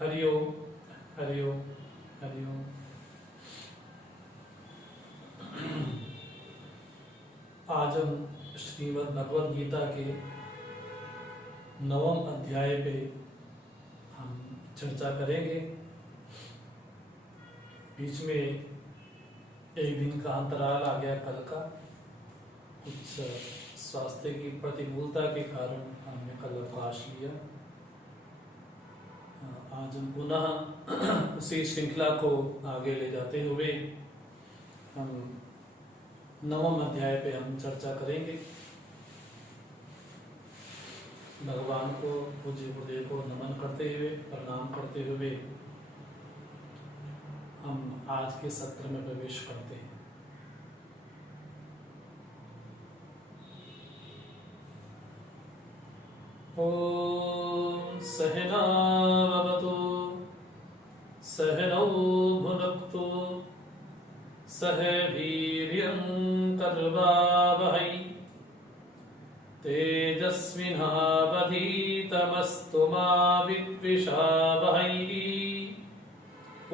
हरि ओम हरि ओम हरि ओम। आज हम श्रीमद् भगवद गीता के 9वें अध्याय पे हम चर्चा करेंगे। बीच में एक दिन का अंतराल आ गया कल का, कुछ स्वास्थ्य की प्रतिकूलता के कारण हमने कल अवकाश लिया। आज हम पुनः उसी श्रृंखला को आगे ले जाते हुए हम 9वें अध्याय पे हम चर्चा करेंगे। भगवान को, पूज्य गुरुदेव को नमन करते हुए, प्रणाम करते हुए हम आज के सत्र में प्रवेश करते हैं। ओम सहना भवतु सहनौ भुनक्तु सह वीर्यं कर्वावहै तेजस्विनावधीतमस्तु मा विद्विषावहै।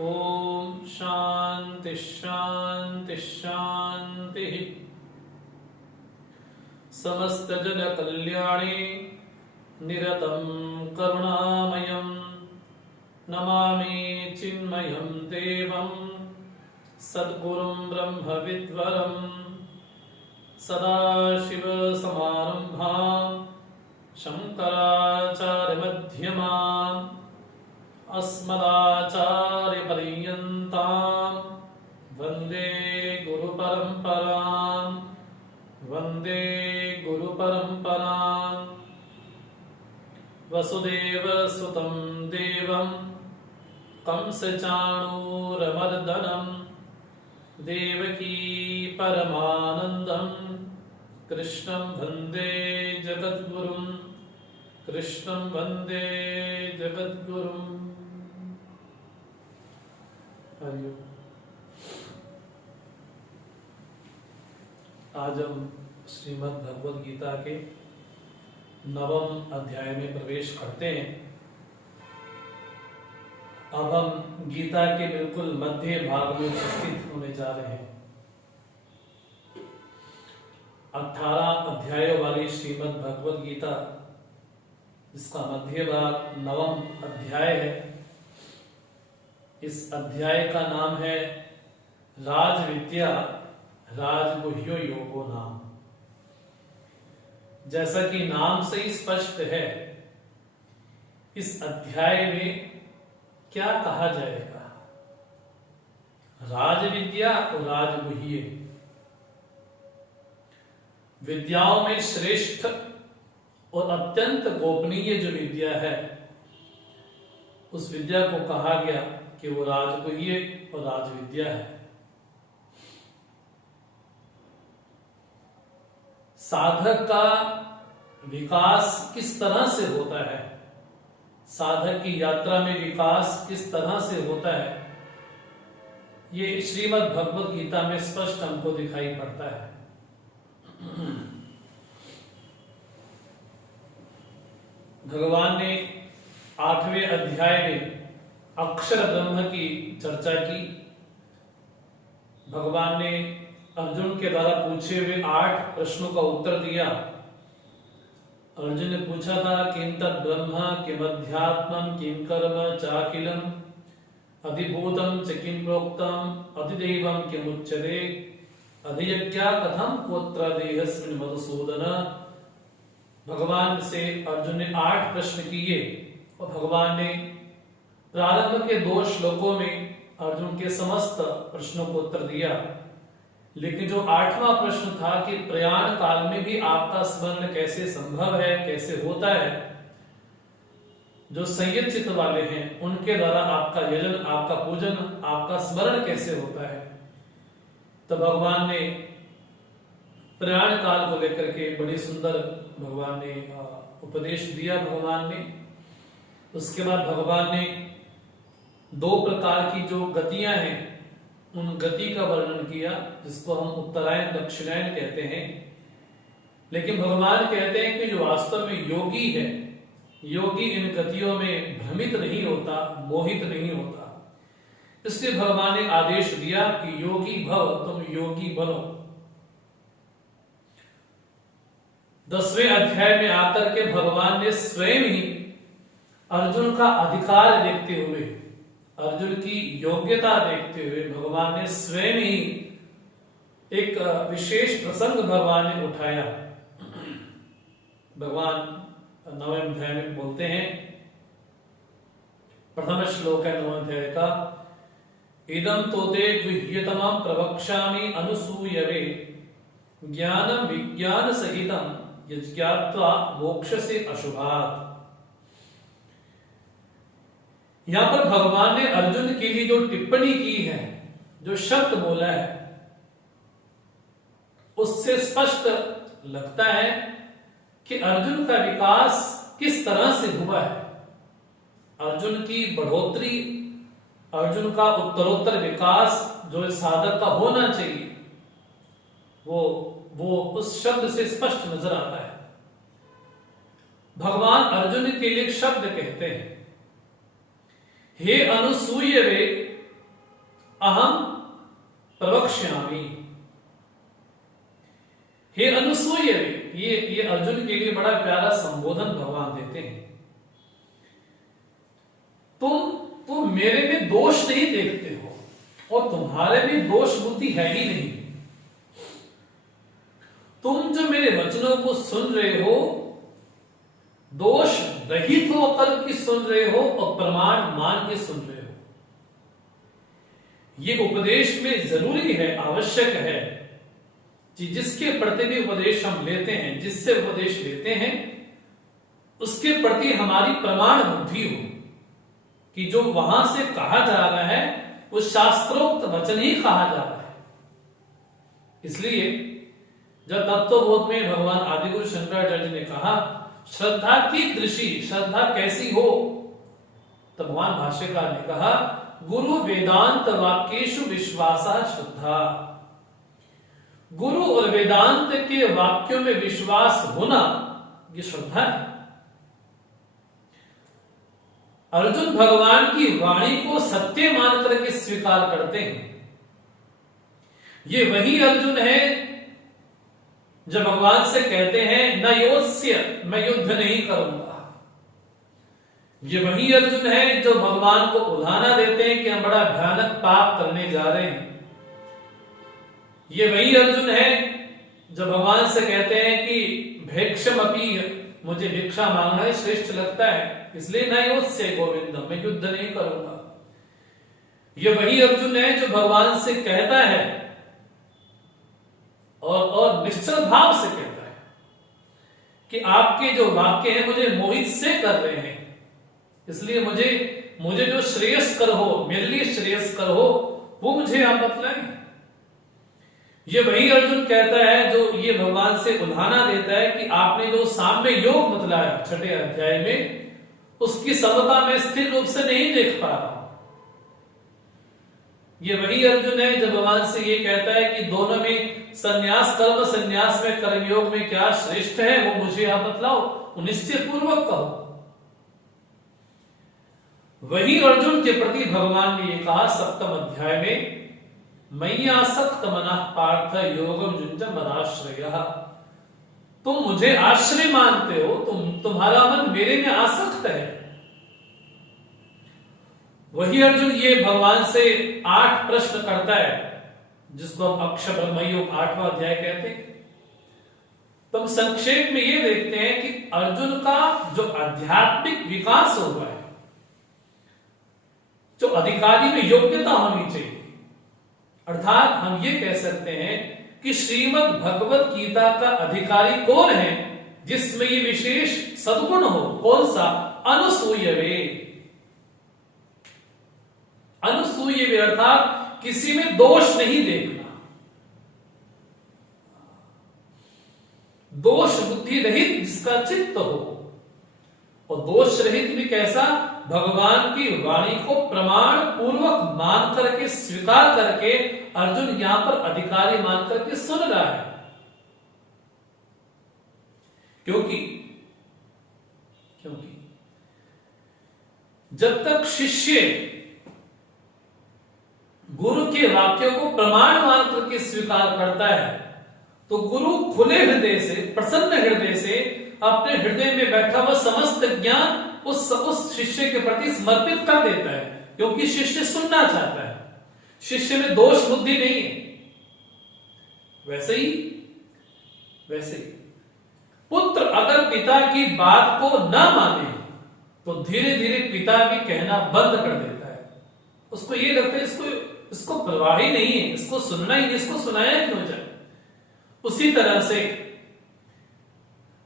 ओम शांति शांति शांति। समस्त जन कल्याणे निरतं करुणामयं नमामि चिन्मयं देवं सद्गुरुं ब्रह्मविद्वरं सदाशिवसमारम्भां शङ्कराचार्यमध्यमाम् अस्मदाचार्यपर्यन्तां वन्दे गुरुपरम्परां वन्दे गुरुपरम्पराम्। वसुदेवसुतं देवं कंसचाणूरमर्दनं देवकी परमानन्दं कृष्णं वन्दे जगद्गुरुं कृष्णं वन्दे जगद्गुरुं। हरि ओम। आज हम श्रीमद् भगवद गीता के 9वें अध्याय में प्रवेश करते हैं। अब हम गीता के बिल्कुल मध्य भाग में उपस्थित होने जा रहे हैं। 18 अध्यायों वाली श्रीमद् भगवद गीता, इसका मध्य भाग 9वां अध्याय है। इस अध्याय का नाम है राजविद्या राजगुह्यो योगो नाम। जैसा कि नाम से ही स्पष्ट है, इस अध्याय में क्या कहा जाएगा? राजविद्या और राजगुह्य, विद्याओं में श्रेष्ठ और अत्यंत गोपनीय जो विद्या है, उस विद्या को कहा गया कि वो राजगुह्य और राजविद्या है। साधक का विकास किस तरह से होता है, साधक की यात्रा में विकास किस तरह से होता है, ये श्रीमद् भगवद गीता में स्पष्ट हमको दिखाई पड़ता है। भगवान ने 8वें अध्याय में अक्षर ब्रह्म की चर्चा की। भगवान ने अर्जुन के द्वारा पूछे हुए 8 प्रश्नों का उत्तर दिया। अर्जुन ने पूछा था, किं तत् ब्रह्म किमध्यात्मं किं कर्म चाखिलम अधिभूतं च किं प्रोक्तम अधिदैवं किमुच्यते अधियज्ञा कथम कोत्र देहस्मिन् मधुसूदन। भगवान से अर्जुन ने 8 प्रश्न किए और भगवान ने प्रारंभ के 2 श्लोकों में अर्जुन के समस्त प्रश्नों को उत्तर दिया। लेकिन जो 8वां प्रश्न था कि प्रयाण काल में भी आपका स्मरण कैसे संभव है, कैसे होता है, जो संयत चित्त वाले हैं उनके द्वारा आपका यजन, आपका पूजन, आपका स्मरण कैसे होता है, तो भगवान ने प्रयाण काल को लेकर के बड़ी सुंदर भगवान ने उपदेश दिया। भगवान ने उसके बाद भगवान ने 2 प्रकार की जो गतियां हैं उन गति का वर्णन किया, जिसको हम उत्तरायण दक्षिणायन कहते हैं। लेकिन भगवान कहते हैं कि जो वास्तव में योगी है योगी इन गतियों में भ्रमित नहीं होता, मोहित नहीं होता। इसलिए भगवान ने आदेश दिया कि योगी भव, तुम योगी बनो। 10वें अध्याय में आकर के भगवान ने स्वयं ही अर्जुन का अधिकार देखते हुए, अर्जुन की योग्यता देखते हुए भगवान ने स्वयं ही एक विशेष प्रसंग भगवान ने उठाया। भगवान 9वें अध्याय में बोलते हैं, प्रथम श्लोक है 9वें अध्याय का, इदं तोते गुह्यतमं प्रवक्ष्यामि अनुसूयवे ज्ञानं विज्ञान सहितं यज्ञात्वा मोक्षसे अशुभात्। यहां पर भगवान ने अर्जुन के लिए जो टिप्पणी की है, जो शब्द बोला है, उससे स्पष्ट लगता है कि अर्जुन का विकास किस तरह से हुआ है। अर्जुन की बढ़ोतरी, अर्जुन का उत्तरोत्तर विकास जो साधक का होना चाहिए, वो उस शब्द से स्पष्ट नजर आता है। भगवान अर्जुन के लिए एक शब्द कहते हैं, हे अनुसूयवे अहम प्रवक्ष्यामि। हे अनुसूयवे, ये अर्जुन के लिए बड़ा प्यारा संबोधन भगवान देते हैं। तुम मेरे में दोष नहीं देखते हो और तुम्हारे में दोष बुद्धि है ही नहीं। तुम जो मेरे वचनों को सुन रहे हो, दोष रहित होकर के सुन रहे हो और प्रमाण मान के सुन रहे हो। ये उपदेश में जरूरी है, आवश्यक है कि जिसके प्रति भी उपदेश हम लेते हैं, जिससे उपदेश लेते हैं, उसके प्रति हमारी प्रमाण बुद्धि हो कि जो वहां से कहा जा रहा है वो शास्त्रोक्त वचन ही कहा जा रहा है। इसलिए जब तत्वबोध में भगवान आदिगुरु शंकराचार्य ने कहा श्रद्धा की दृष्टि, श्रद्धा कैसी हो, तो भगवान भाष्यकार ने कहा गुरु वेदांत वाक्येषु विश्वासा श्रद्धा। गुरु और वेदांत के वाक्यों में विश्वास होना ये श्रद्धा है। अर्जुन भगवान की वाणी को सत्य मान करके स्वीकार करते हैं। ये वही अर्जुन है जब भगवान से कहते हैं न योत्स्य, मैं युद्ध नहीं करूंगा। ये वही अर्जुन है जो भगवान को उल्हाना देते हैं कि हम बड़ा भयानक पाप करने जा रहे हैं। ये वही अर्जुन है जो भगवान से कहते हैं कि भिक्षमपि, मुझे भिक्षा मांगना ही श्रेष्ठ लगता है, इसलिए न योत्स्य गोविंदम, मैं युद्ध नहीं करूंगा। ये वही अर्जुन है जो भगवान से कहता है और निश्चल भाव से कहता है कि आपके जो वाक्य हैं मुझे मोहित से कर रहे हैं, इसलिए मुझे जो श्रेयस्कर हो, मेरे लिए श्रेयस्कर हो, वो मुझे आप बतलाएं। ये वही अर्जुन कहता है जो ये भगवान से उल्हाना देता है कि आपने जो साम्य योग बतलाया 6ठे अध्याय में, उसकी समता में स्थिर रूप से नहीं देख पा रहा। ये वही अर्जुन है जब भगवान से ये कहता है कि दोनों में संन्यास कर्म, संन्यास में कर्मयोग में क्या श्रेष्ठ है, वो मुझे आप बतलाओ, निश्चय पूर्वक कहो। वही अर्जुन के प्रति भगवान ने ये कहा 7वें अध्याय में, मय्यासक्त मनः पार्थ योगम युञ्ज मदाश्रयः। तुम मुझे आश्रय मानते हो, तुम्हारा मन मेरे में आसक्त है। वही अर्जुन ये भगवान से 8 प्रश्न करता है, जिसको हम अक्षर ब्रह्मयोग 8वां अध्याय कहते हैं। तो हम संक्षेप में ये देखते हैं कि अर्जुन का जो आध्यात्मिक विकास हुआ है, जो अधिकारी में योग्यता होनी चाहिए, अर्थात हम ये कह सकते हैं कि श्रीमद् भगवत गीता का अधिकारी कौन है, जिसमें ये विशेष सद्गुण हो। कौन सा? अनुसूयवे। अनुसूयवे अर्थात किसी में दोष नहीं देखना, दोष बुद्धि रहित जिसका चित्त हो। और दोष रहित भी कैसा? भगवान की वाणी को प्रमाण पूर्वक मान करके, स्वीकार करके अर्जुन यहां पर अधिकारी मान करके सुन रहा है। क्योंकि जब तक शिष्य गुरु के वाक्यों को प्रमाण मान करके स्वीकार करता है तो गुरु खुले हृदय से, प्रसन्न हृदय से अपने हृदय में बैठा हुआ समस्त ज्ञान उस शिष्य के प्रति समर्पित कर देता है, क्योंकि शिष्य सुनना चाहता है, शिष्य में दोष बुद्धि नहीं है। वैसे ही पुत्र अगर पिता की बात को ना माने तो धीरे धीरे पिता भी कहना बंद कर देता है। उसको ये लगता है इसको परवाह ही नहीं है, इसको सुनना ही नहीं, इसको सुनाया क्यों जाए। उसी तरह से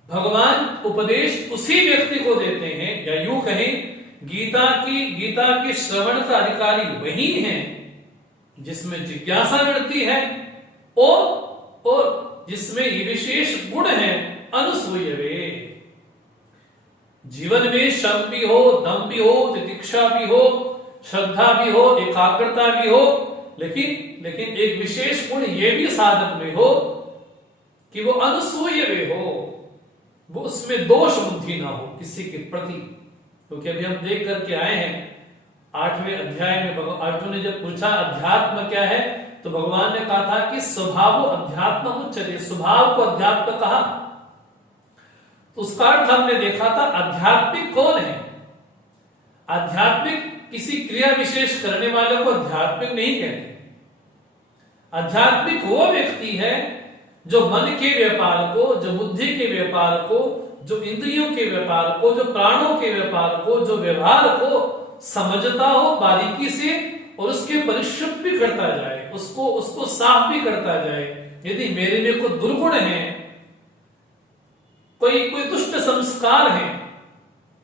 भगवान उपदेश उसी व्यक्ति को देते हैं, या यूं कहें गीता के श्रवण का अधिकारी वही है जिसमें जिज्ञासा बढ़ती है और जिसमें ये विशेष गुण है अनुसूयवे। जीवन में शम भी हो, दम भी हो, तितिक्षा भी हो, श्रद्धा भी हो, एकाग्रता भी हो, लेकिन एक विशेष गुण ये भी साधक में हो कि वो अनुसूयवे हो, वो उसमें दोष बुद्धि ना हो किसी के प्रति। क्योंकि अभी हम देख करके आए हैं 8वें अध्याय में अर्जुन ने जब पूछा अध्यात्म क्या है, तो भगवान ने कहा था कि स्वभाव अध्यात्म उच्चते, स्वभाव को अध्यात्म कहा। तो उसका अर्थ हमने देखा था आध्यात्मिक कौन है। आध्यात्मिक किसी क्रिया विशेष करने वाले को आध्यात्मिक नहीं कहते। आध्यात्मिक वो व्यक्ति है जो मन के व्यापार को, जो बुद्धि के व्यापार को, जो इंद्रियों के व्यापार को, जो प्राणों के व्यापार को, जो व्यवहार को समझता हो बारीकी से और उसके परिशुद्ध भी करता जाए, उसको साफ भी करता जाए। यदि मेरे में कोई दुर्गुण है, कोई दुष्ट संस्कार है,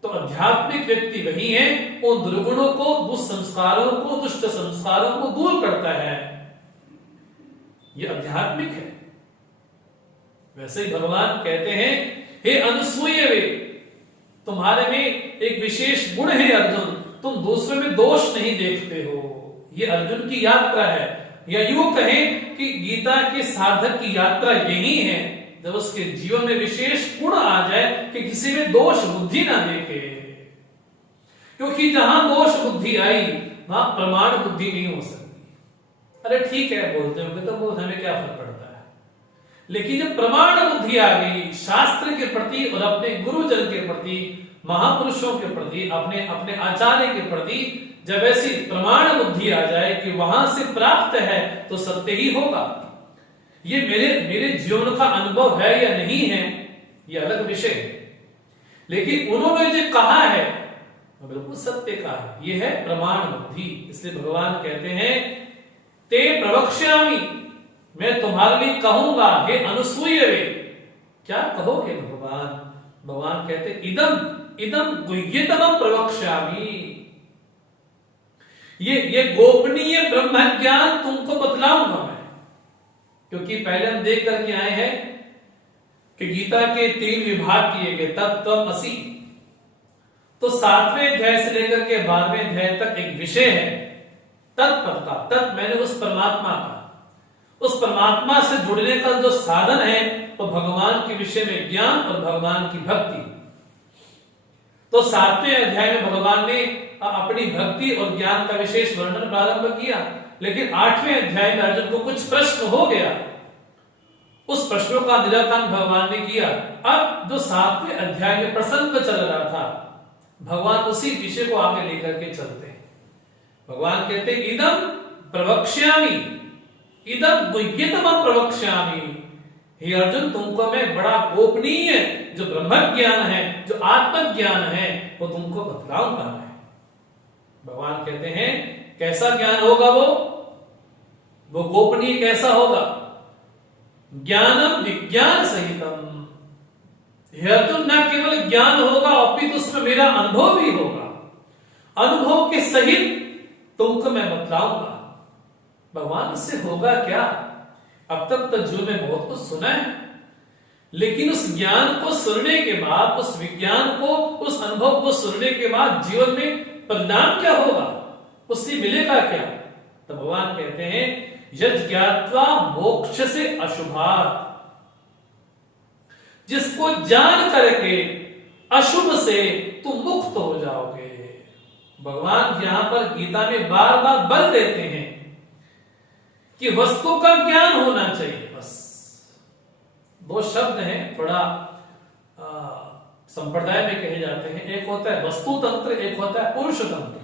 तो आध्यात्मिक व्यक्ति वही है उन दुर्गुणों को, दुष्संस्कारों को, दुष्ट संस्कारों को दूर करता है। यह आध्यात्मिक है। वैसे ही भगवान कहते हैं हे अनुसूयवे, तुम्हारे में एक विशेष गुण है अर्जुन, तुम दूसरे में दोष नहीं देखते हो। ये अर्जुन की यात्रा है, या यूं कहें कि गीता के साधक की यात्रा यही है, जब उसके जीवन में विशेष गुण आ जाए कि किसी में दोष बुद्धि ना देखे। क्योंकि जहां दोष बुद्धि आई वहां प्रमाण बुद्धि नहीं हो सकती। अरे ठीक है बोलते होंगे तो बोल, हमें क्या फर्क पड़ता है। लेकिन जब प्रमाण बुद्धि आ गई शास्त्र के प्रति और अपने गुरुजन के प्रति, महापुरुषों के प्रति, अपने आचार्य के प्रति जब ऐसी प्रमाण बुद्धि आ जाए कि वहां से प्राप्त है तो सत्य ही होगा। ये मेरे जीवन का अनुभव है या नहीं है ये अलग विषय है, लेकिन उन्होंने जो कहा है बिल्कुल सत्य कहा, ये है प्रमाण बुद्धि। इसलिए भगवान कहते हैं ते प्रवक्ष्यामि, मैं तुम्हारे लिए कहूंगा हे अनुसूयवे। क्या कहोगे भगवान? भगवान कहते इदम गुह्यतमं प्रवक्ष्यामि, ये गोपनीय ब्रह्म ज्ञान तुमको बतलाऊंगा मैं। क्योंकि पहले हम देख करके आए हैं कि गीता के 3 विभाग किए गए, तत्त्वमसि। तो 7वें अध्याय से लेकर के 12वें अध्याय तक एक विषय है तत्पद का। तत् मैंने उस परमात्मा का, उस परमात्मा से जुड़ने का जो साधन है वो भगवान के विषय में ज्ञान और भगवान की भक्ति। तो 7वें अध्याय में भगवान ने अपनी भक्ति और ज्ञान का विशेष वर्णन प्रारंभ किया, लेकिन 8वें अध्याय में अर्जुन को कुछ प्रश्न हो गया, उस प्रश्नों का निराकरण भगवान ने किया। अब जो 7वें अध्याय में प्रसंग चल रहा था, भगवान उसी विषय को आगे लेकर के चलते हैं। भगवान कहते इदम प्रवक्ष्यामि, इदम गुह्यतमं प्रवक्ष्यामि। हे अर्जुन, तुमको मैं बड़ा गोपनीय जो ब्रह्म ज्ञान है, जो आत्म ज्ञान है, वो तुमको बतलाऊंगा मैं। भगवान कहते हैं कैसा ज्ञान होगा वो गोपनीय कैसा होगा? ज्ञानम विज्ञान सहितम। हे अर्जुन, न केवल ज्ञान होगा अपितु उसमें मेरा अनुभव भी होगा। अनुभव के सहित तुमको मैं बतलाऊंगा। भगवान, इससे होगा क्या? अब तक तो जीवन में बहुत कुछ सुना है, लेकिन उस ज्ञान को सुनने के बाद, उस विज्ञान को, उस अनुभव को सुनने के बाद जीवन में परिणाम क्या होगा, उससे मिलेगा क्या? तो भगवान कहते हैं यज् ज्ञात्वा मोक्ष से अशुभात्, जिसको जान करके अशुभ से तुम मुक्त हो जाओगे। भगवान यहां पर गीता में बार बार बल देते हैं कि वस्तु का ज्ञान होना चाहिए। बस दो शब्द हैं, थोड़ा संप्रदाय में कहे जाते हैं, एक होता है वस्तु तंत्र, एक होता है पुरुष तंत्र।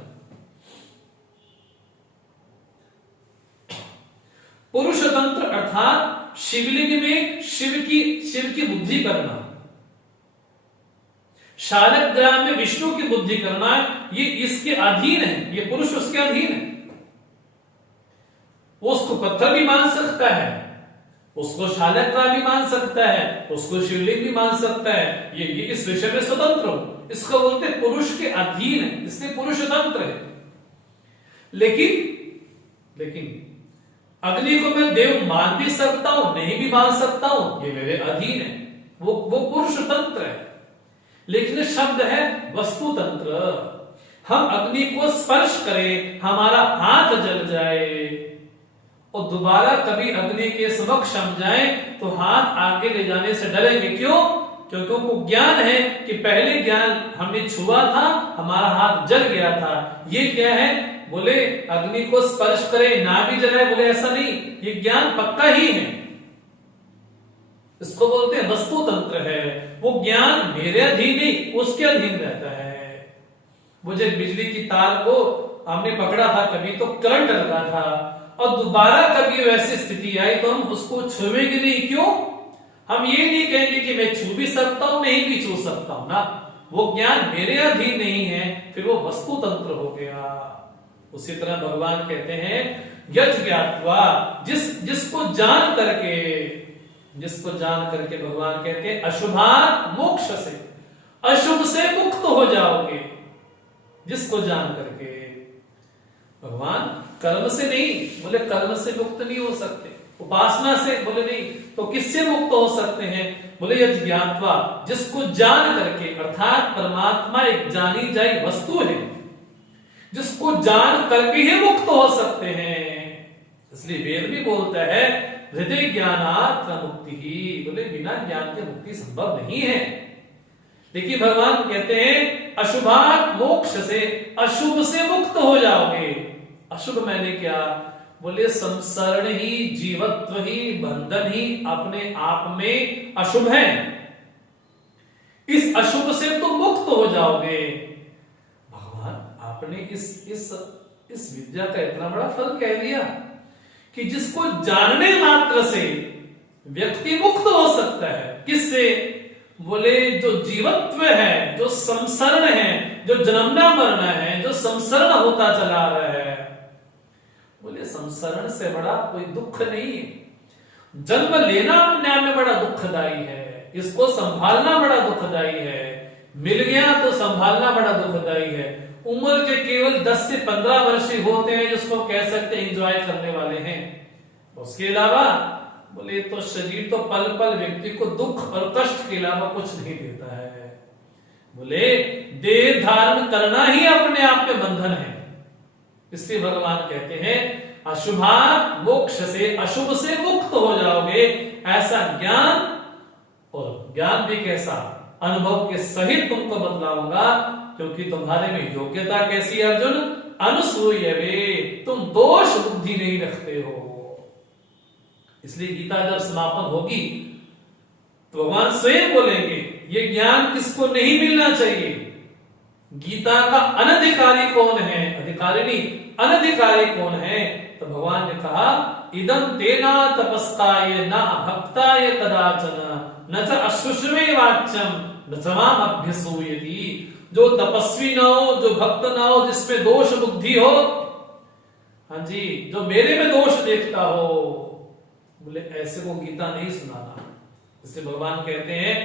पुरुष तंत्र अर्थात शिवलिंग में शिव की बुद्धि करना, शालग्राम में विष्णु की बुद्धि करना, ये इसके अधीन है, ये पुरुष उसके अधीन है। वो उसको पत्थर भी मान सकता है, उसको शालग्राम भी मान सकता है, उसको शिवलिंग भी मान सकता है, ये इस विषय में स्वतंत्र हो। इसको बोलते हैं पुरुष के अधीन है, इसलिए पुरुष तंत्र है। लेकिन अग्नि को मैं देव मान भी सकता हूं, नहीं भी मान सकता हूं, ये मेरे अधीन है, वो पुरुष तंत्र है। लेकिन शब्द है वस्तु तंत्र। हम अग्नि को स्पर्श करें, हमारा हाथ जल जाए और दोबारा कभी अग्नि के समक्ष हम जाए तो हाथ आगे ले जाने से डरेंगे। क्यों? क्योंकि उनको ज्ञान है कि पहले ज्ञान हमने छुआ था, हमारा हाथ जल गया था। ये क्या है? बोले अग्नि को स्पर्श करे ना भी जलाए, बोले ऐसा नहीं, ये ज्ञान पक्का ही है। इसको बोलते हैं वस्तु तंत्र है। वो ज्ञान मेरे अधीन नहीं, उसके अधीन रहता है। मुझे बिजली की तार को हमने पकड़ा था, कभी तो करंट लगा था, और दोबारा कभी वैसी स्थिति आई तो हम उसको छुएंगे नहीं। क्यों? हम ये नहीं कहेंगे कि मैं छू भी सकता हूं, नहीं भी छू सकता हूं ना, वो ज्ञान मेरे अधीन नहीं है, फिर वो वस्तु तंत्र हो गया। उसी तरह भगवान कहते हैं यज्ञ ज्ञात्वा, जिसको जान करके भगवान कहते हैं अशुभात मोक्ष से, अशुभ से मुक्त हो जाओगे। जिसको जान करके, भगवान कर्म से नहीं, बोले कर्म से मुक्त नहीं हो सकते, उपासना से, बोले नहीं, तो किससे मुक्त हो सकते हैं? बोले यज्ञ ज्ञात्वा, जिसको जान करके, अर्थात परमात्मा एक जानी जाई वस्तु है, जिसको जान करके ही मुक्त हो सकते हैं। इसलिए वेद भी बोलता है हृदय ज्ञानात् मुक्ति ही, बोले बिना ज्ञान के मुक्ति संभव नहीं है। देखिए भगवान कहते हैं अशुभात मोक्ष से, अशुभ से मुक्त हो जाओगे। अशुभ मैंने क्या? बोले संसरण ही, जीवत्व ही, बंधन ही अपने आप में अशुभ है। इस अशुभ से तुम मुक्त हो जाओगे। आपने इस विद्या का इतना बड़ा फल कह दिया कि जिसको जानने मात्र से व्यक्ति मुक्त हो सकता है। किससे? बोले जो जीवत्व है, जो संसरण है, जो जन्मना मरना है, जो संसरण होता चला रहा है, बोले संसरण से बड़ा कोई दुख नहीं है। जन्म लेना अपने आप में बड़ा दुखदाई है, इसको संभालना बड़ा दुखदाई है, मिल गया तो संभालना बड़ा दुखदाई है। उम्र के केवल 10 से 15 वर्ष ही होते हैं जिसको कह सकते हैं एंजॉय करने वाले हैं। उसके अलावा बोले तो शरीर तो पल पल व्यक्ति को दुख और कष्ट के अलावा कुछ नहीं देता है। बोले देह धारण करना ही अपने आप में बंधन है। इसलिए भगवान कहते हैं अशुभात मोक्ष से, अशुभ से मुक्त हो जाओगे। ऐसा ज्ञान, और ज्ञान भी कैसा? अनुभव के सहित तुमको बतलाऊंगा, क्योंकि तुम्हारे में योग्यता कैसी है अर्जुन? अनुसूयवे, तुम दोष बुद्धि नहीं रखते हो। इसलिए गीता जब समापन होगी तो भगवान स्वयं बोलेंगे ये ज्ञान किसको नहीं मिलना चाहिए। गीता का अनधिकारी कौन है? अधिकारी नहीं, अनधिकारी कौन है? तो भगवान ने कहा इदं तेना तपस्ताय न भक्ताय कदाचन न च अश्रुष्वे वाच्यम न च माम अभ्यसूयति। जो तपस्वी ना हो, जो भक्त ना हो, जिसमें दोष बुद्धि हो, हाँ जी, जो मेरे में दोष देखता हो, बोले ऐसे को गीता नहीं सुनाना। इसलिए भगवान कहते हैं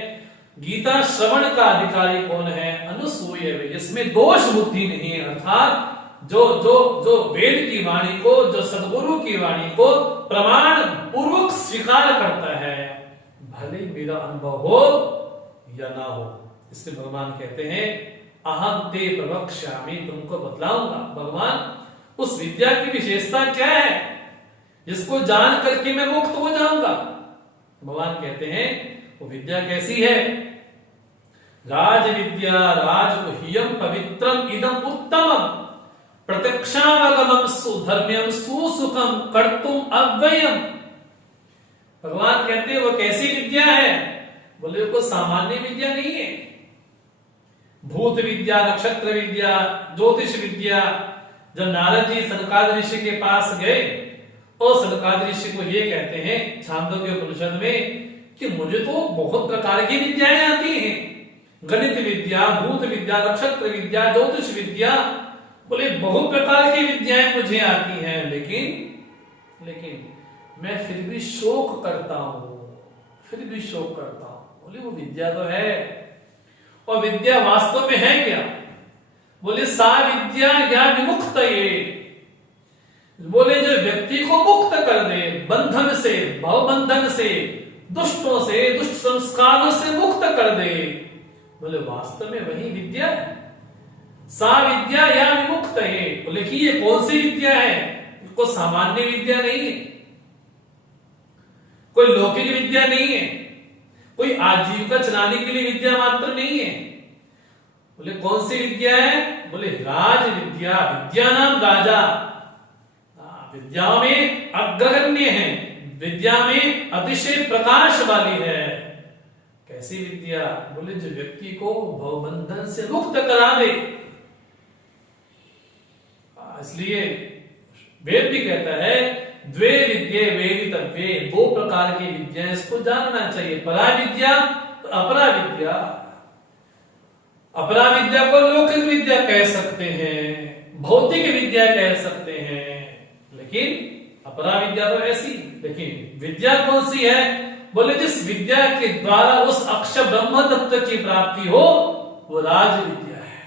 गीता श्रवण का अधिकारी कौन है? अनुसूयवे, जिसमें दोष बुद्धि नहीं है, अर्थात जो वेद की वाणी को, जो सदगुरु की वाणी को प्रमाण पूर्वक स्वीकार करता है, भले मेरा अनुभव हो या ना हो। इसलिए भगवान कहते हैं अहम ते प्रवक्ष्यामि, तुमको बतलाऊंगा। भगवान उस विद्या की विशेषता क्या है जिसको जान करके मैं मुक्त हो जाऊंगा? भगवान कहते हैं वो विद्या कैसी है? राज विद्या राजगुह्यम पवित्रम इदम उत्तमम प्रत्यक्षावगमम सुधर्म्यम सुसुखम कर्तुम अव्ययम। भगवान कहते हैं वो कैसी विद्या है? बोले वो सामान्य विद्या नहीं है। भूत विद्या, नक्षत्र विद्या, ज्योतिष विद्या। जब नारद जी सनकादिक ऋषि के पास गए और सनकादिक ऋषि को ये कहते हैं छांदोग्य उपनिषद में कि मुझे तो बहुत प्रकार की विद्याएं आती हैं, गणित विद्या, भूत विद्या, नक्षत्र विद्या, ज्योतिष विद्या, बोले बहुत प्रकार की विद्याएं मुझे आती हैं, लेकिन मैं फिर भी शोक करता हूं, फिर भी शोक करता हूं। बोले वो विद्या तो है, और विद्या वास्तव में है क्या? बोले सा विद्या या विमुक्त, बोले जो व्यक्ति को मुक्त कर दे बंधन से, भव बंधन से, दुष्टों से, दुष्ट संस्कारों से मुक्त कर दे, बोले वास्तव में वही विद्या है। सा विद्या या विमुक्त है। बोले कि ये कौन सी विद्या है? को सामान्य विद्या नहीं है, कोई लौकिक विद्या नहीं है, कोई आजीविका चलाने के लिए विद्या मात्र नहीं है। बोले कौन सी विद्या है? बोले राज विद्या, विद्या नाम राजा, विद्याओं में अग्रगण्य है, विद्या में अतिशय प्रकाश वाली है। कैसी विद्या? बोले जो व्यक्ति को भवबंधन से मुक्त करा दे। इसलिए वेद भी कहता है द्वे विद्ये वेदितव्ये, दो प्रकार की विद्या इसको जानना चाहिए, परा विद्या और अपरा विद्या। अपरा विद्या को लौकिक विद्या कह सकते हैं, भौतिक विद्या कह सकते हैं, लेकिन अपरा विद्या तो ऐसी। लेकिन विद्या कौन सी है? बोले जिस विद्या के द्वारा उस अक्षर ब्रह्म तत्व की प्राप्ति हो वो राज विद्या है,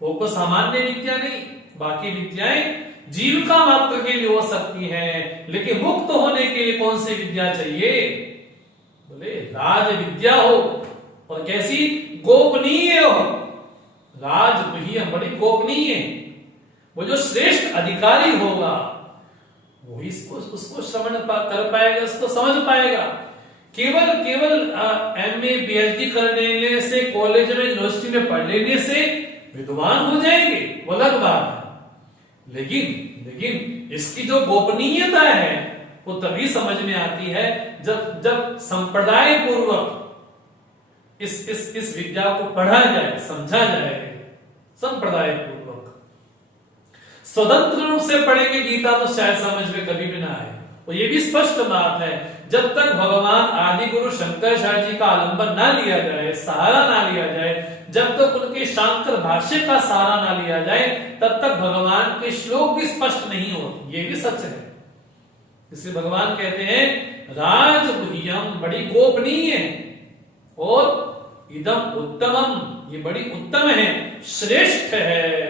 वो को सामान्य विद्या नहीं। बाकी विद्याएं जीविका मात्र के लिए हो सकती हैं, लेकिन मुक्त होने के लिए कौन सी विद्या चाहिए? बोले राज विद्या हो, और कैसी? गोपनीय हो। राज गुह्य बड़ी गोपनीय, वो जो श्रेष्ठ अधिकारी होगा वो इसको उसको श्रवण कर पाएगा, उसको समझ पाएगा। केवल एमए पीएचडी कर लेने से, कॉलेज में यूनिवर्सिटी में पढ़ लेने से विद्वान हो जाएंगे, वो अलग बात है। लेकिन इसकी जो गोपनीयता है वो तभी समझ में आती है जब संप्रदाय पूर्वक इस विद्या को पढ़ा जाए, समझा जाए। संप्रदाय पूर्वक स्वतंत्र रूप से पढ़ेंगे गीता तो शायद समझ में कभी भी ना आए। और ये भी स्पष्ट बात है, जब तक भगवान आदि गुरु शंकराचार्य जी का आलंबन ना लिया जाए, सहारा ना लिया जाए, जब तक उनके शांकर भाष्य का सहारा ना लिया जाए, तब तक भगवान के श्लोक भी स्पष्ट नहीं होते। ये भी सच है। इसलिए भगवान कहते हैं राज गुह्यम, बड़ी गोपनीय है, और इदम उत्तमम, ये बड़ी उत्तम है, श्रेष्ठ है।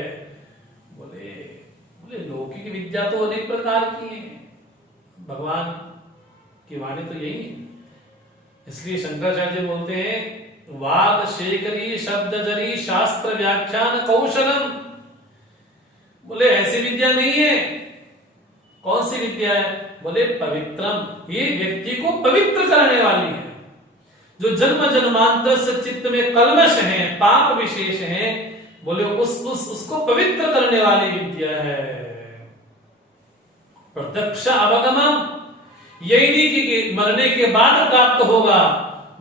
बोले लौकिक विद्या तो अनेक प्रकार की है, भगवान की वाणी तो यही है। इसलिए शंकराचार्य बोलते हैं वाद शेखरी शब्द जरी शास्त्र व्याख्यान कौशलम। बोले ऐसी विद्या नहीं है। कौन सी विद्या है? बोले पवित्रम, ये व्यक्ति को पवित्र करने वाली है। जो जन्म जन्मांतर से चित्त में कलमश है, पाप विशेष है, बोले उसको पवित्र करने वाली विद्या है। प्रत्यक्ष अवगमम, यही नहीं कि मरने के बाद प्राप्त होगा,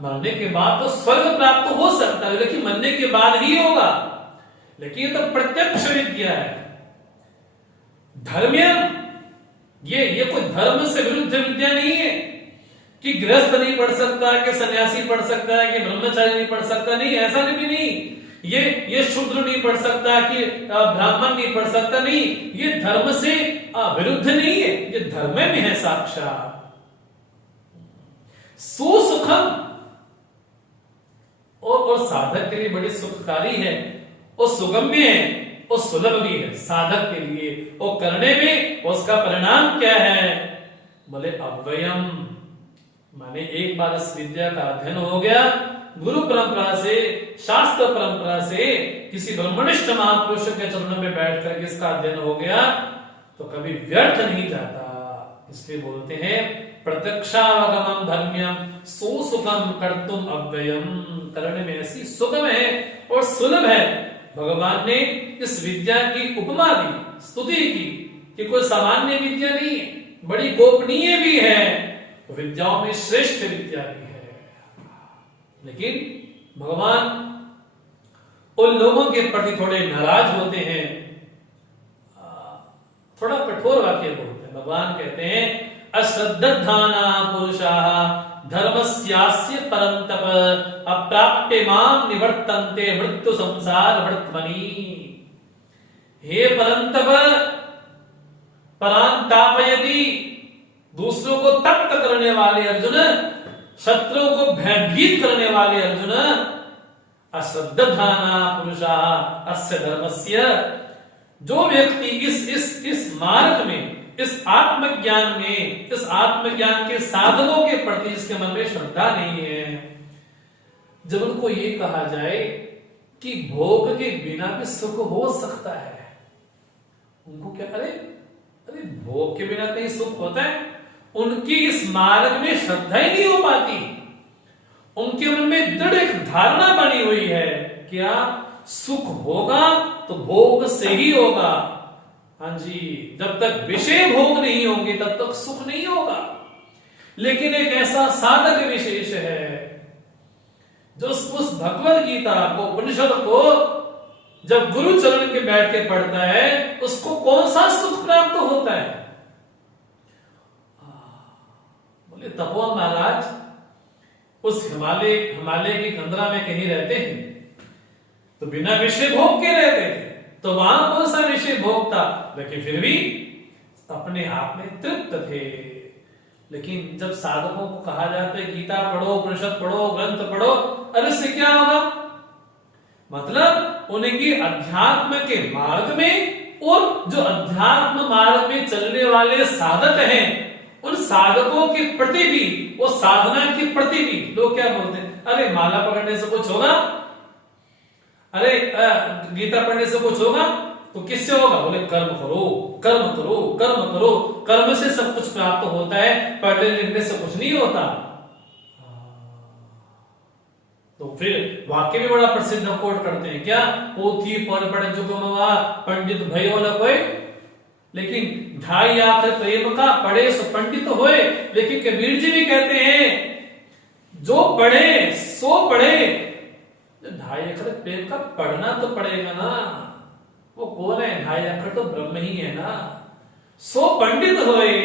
मरने के बाद तो स्वर्ग प्राप्त हो सकता है, लेकिन मरने के बाद ही होगा। लेकिन ये तो प्रत्यक्ष विद्या है। धर्म्यम, ये कोई धर्म से विरुद्ध विद्या नहीं है कि गृहस्थ नहीं पढ़ सकता, कि सन्यासी पढ़ सकता है, कि ब्रह्मचारी नहीं पढ़ सकता, नहीं, ऐसा भी नहीं। ये शूद्र नहीं पढ़ सकता, कि ब्राह्मण नहीं पढ़ सकता, नहीं, ये धर्म से विरुद्ध नहीं है, ये धर्म में है साक्षात। सुसुखम, और साधक के लिए बड़ी सुखकारी है, और सुगम्य है, और सुलभ भी है साधक के लिए। और करने में उसका परिणाम क्या है? बोले अव्ययम, माने एक बार इस विद्या का अध्ययन हो गया, गुरु परंपरा से, शास्त्र परंपरा से, किसी ब्रह्मनिष्ठ महापुरुष के चरणों में बैठ करके इसका अध्ययन हो गया तो कभी व्यर्थ नहीं जाता। इसलिए बोलते हैं प्रत्यक्षावगमम धर्म्यम सुसुखम कर्तुम अव्ययम, करने में ऐसी सुगम है और सुलभ है भगवान ने इस विद्या की उपमा दी, स्तुति की कि कोई सामान्य विद्या नहीं है, बड़ी गोपनीय भी है, विद्याओं में श्रेष्ठ विद्या भी है। लेकिन भगवान उन लोगों के प्रति थोड़े नाराज होते हैं, थोड़ा कठोर वाक्य बोलते हैं। भगवान कहते हैं अश्रद्धाना पुरुषाः धर्मस्यास्य परन्तप अप्राप्य मां निवर्तन्ते मृत्यु संसार वर्त्मनि। हे परन्तप, परांतापयति, दूसरों को तप्त करने वाले अर्जुन, शत्रुओं को भयभीत करने वाले अर्जुन, अश्रद्धाना पुरुषाः अस्य धर्मस्य, जो व्यक्ति इस मार्ग में, इस आत्मज्ञान में, इस आत्मज्ञान के साधनों के प्रति इसके मन में श्रद्धा नहीं है, जब उनको ये कहा जाए कि भोग के बिना भी सुख हो सकता है, उनको क्या, अरे अरे भोग के बिना कहीं सुख होता है, उनकी इस मार्ग में श्रद्धा ही नहीं हो पाती। उनके मन में दृढ़ एक धारणा बनी हुई है, क्या सुख होगा तो भोग से ही होगा। हाँ जी, जब तक विषय भोग नहीं होंगे तब तक सुख नहीं होगा। लेकिन एक ऐसा साधक विशेष है जो उस भगवद गीता को, उपनिषद को जब गुरु चरण के बैठ के पढ़ता है, उसको कौन सा सुख प्राप्त होता है। बोले तपोवन महाराज उस हिमालय की कंदरा में कहीं रहते हैं, तो बिना विषय भोग के रहते थे, तो वहां कौन सा विषय भोग था, लेकिन फिर भी अपने आप में तृप्त थे। लेकिन जब साधकों को कहा जाता है गीता पढ़ो, उपनिषद पढ़ो, ग्रंथ पढ़ो, अरे इससे क्या होगा, मतलब उनकी अध्यात्म के मार्ग में, और जो अध्यात्म मार्ग में चलने वाले साधक हैं, उन साधकों के प्रति भी, वो साधना के प्रति भी लोग क्या बोलते हैं, अरे माला पकड़ने से कुछ होगा, अरे गीता पढ़ने से कुछ होगा, तो किससे होगा, बोले कर्म करो, कर्म करो, कर्म करो, कर्म से सब कुछ प्राप्त होता है, पढ़ने लिखने से कुछ नहीं होता। तो फिर वाक्य भी बड़ा प्रसिद्ध कोट करते हैं, क्या, पोथी पर पढ़ जुगमवा पंडित भयो न कोई, लेकिन ढाई आखिर प्रेम का पढ़े सो पंडित होए। लेकिन कबीर जी भी कहते हैं जो पढ़े सो पढ़े, ढाई अक्षर प्रेम का पढ़ना तो पड़ेगा ना, वो कौन है, ढाई अक्षर तो ब्रह्म ही है ना, सो पंडित होए।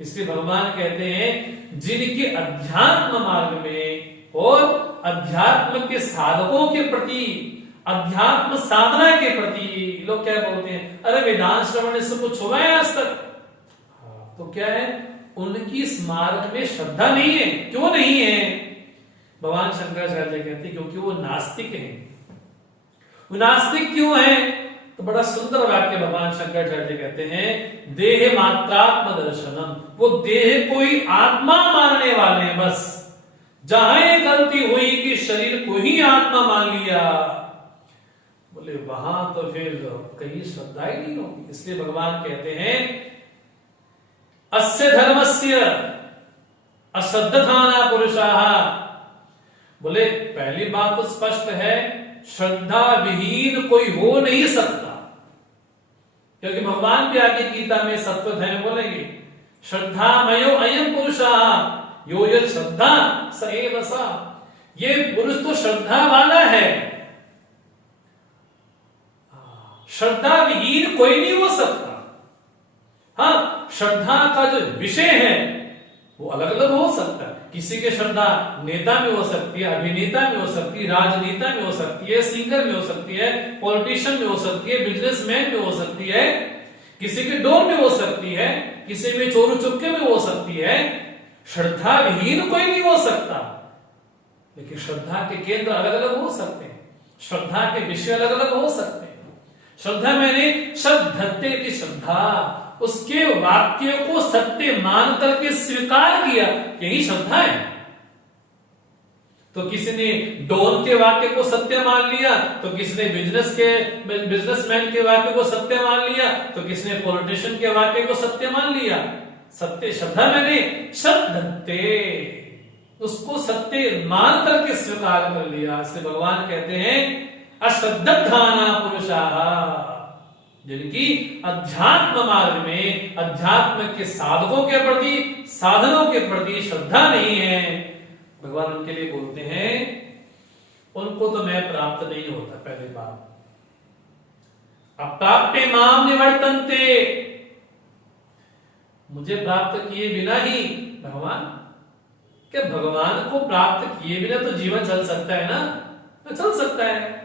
इसलिए भगवान कहते हैं जिनके अध्यात्म मार्ग में और अध्यात्म के साधकों के प्रति, अध्यात्म साधना के प्रति लोग क्या बोलते हैं, अरे वेदांत श्रवण से कुछ होगा है आज तक, तो क्या है, उनकी इस मार्ग में श्रद्धा नहीं है। क्यों नहीं है, भगवान शंकराचार्य कहते हैं क्योंकि वो नास्तिक हैं। वो नास्तिक क्यों है, तो बड़ा सुंदर वाक्य भगवान शंकराचार्य कहते हैं, देह मात्रात्म दर्शनम, वो देह को ही आत्मा मानने वाले हैं। बस जहां ये गलती हुई कि शरीर को ही आत्मा मान लिया, बोले वहां तो फिर कहीं श्रद्धा ही नहीं होगी। इसलिए भगवान कहते हैं अस्य धर्मस्य अश्रद्धाना पुरुषाः, बोले पहली बात तो स्पष्ट है, श्रद्धा विहीन कोई हो नहीं सकता, क्योंकि भगवान भी आगे गीता में सत्वधर्म में बोलेंगे, श्रद्धा मयो अयम पुरुषः यो यत् श्रद्धा स एव स, ये पुरुष तो श्रद्धा वाला है, श्रद्धा विहीन कोई नहीं हो सकता। हाँ, श्रद्धा का जो विषय है वो अलग अलग हो सकता है, किसी की श्रद्धा नेता में हो सकती है, अभिनेता में हो सकती है, राजनेता में हो सकती है, सिंगर में हो सकती है, पॉलिटिशियन में हो सकती है, बिजनेसमैन में हो सकती है, किसी के डोर में हो सकती है, किसी में चोरू चुपके में हो सकती है। श्रद्धा विहीन कोई नहीं हो सकता, लेकिन श्रद्धा के केंद्र अलग अलग हो सकते हैं, श्रद्धा के विषय अलग अलग हो सकते हैं। श्रद्धा मैंने श्रद्धत्ते की श्रद्धा, उसके वाक्य को सत्य मान करके स्वीकार किया, यही श्रद्धा है। तो किसी ने डॉन के वाक्य को सत्य मान लिया, तो किसी ने बिजनेसमैन के वाक्य को सत्य मान लिया, तो किसी ने पॉलिटिशियन के वाक्य को सत्य मान लिया। सत्य श्रद्धा मैंने श्रद्धत्ते, उसको सत्य मान करके स्वीकार कर लिया। इसलिए भगवान कहते हैं अश्रद्धाना पुरुषाः, जिनकी अध्यात्म मार्ग में अध्यात्म के साधकों के प्रति, साधनों के प्रति श्रद्धा नहीं है, भगवान उनके लिए बोलते हैं उनको तो मैं प्राप्त नहीं होता। पहली बात, अप्राप्य माम निवर्तन्ते, मुझे प्राप्त किए बिना ही भगवान, क्या भगवान को प्राप्त किए बिना तो जीवन चल सकता है ना? तो चल सकता है।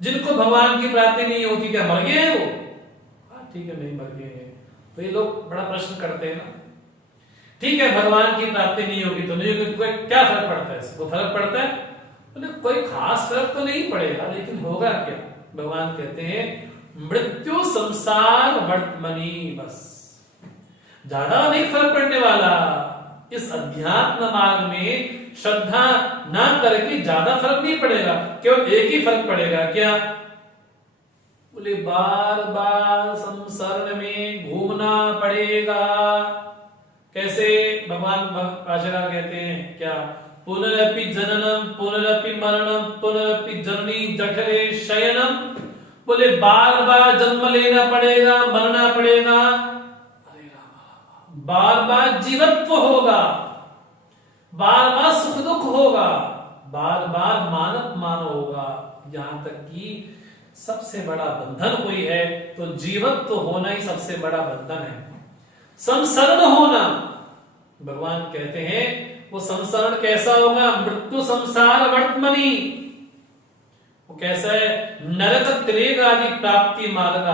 जिनको भगवान की प्राप्ति नहीं होती क्या मर गए हैं वो? ठीक है, नहीं मर गए हैं। तो ये लोग बड़ा प्रश्न करते हैं ना, ठीक है भगवान की प्राप्ति नहीं होगी तो नहीं होगी, क्या फर्क पड़ता है? इसको फर्क पड़ता है? तो कोई खास फर्क तो नहीं पड़ेगा, लेकिन होगा क्या? भगवान कहते हैं मृत्यु संसार वर्तमनी, बस ज्यादा नहीं फर्क पड़ने वाला। इस अध्यात्म मार्ग में श्रद्धा ना करके ज्यादा फर्क नहीं पड़ेगा, केवल एक ही फर्क पड़ेगा, क्या? बोले बार बार संसार में घूमना पड़ेगा। कैसे? भगवान भाष्यकार कहते हैं क्या? पुनरपि जननम पुनरपि मरणम पुनरपि जननी जठरे शयनम, बोले बार बार जन्म लेना पड़ेगा, मरना पड़ेगा, बार बार जीवत्व होगा, बार बार सुख दुख होगा, बार बार मानव मानव होगा। यहां तक कि सबसे बड़ा बंधन कोई है तो जीवत्व होना ही सबसे बड़ा बंधन है, संसरण होना। भगवान कहते हैं वो संसरण कैसा होगा? मृत्यु संसार वर्तमनी, वो कैसा है? नरक त्रेग आदि प्राप्ति मार्ग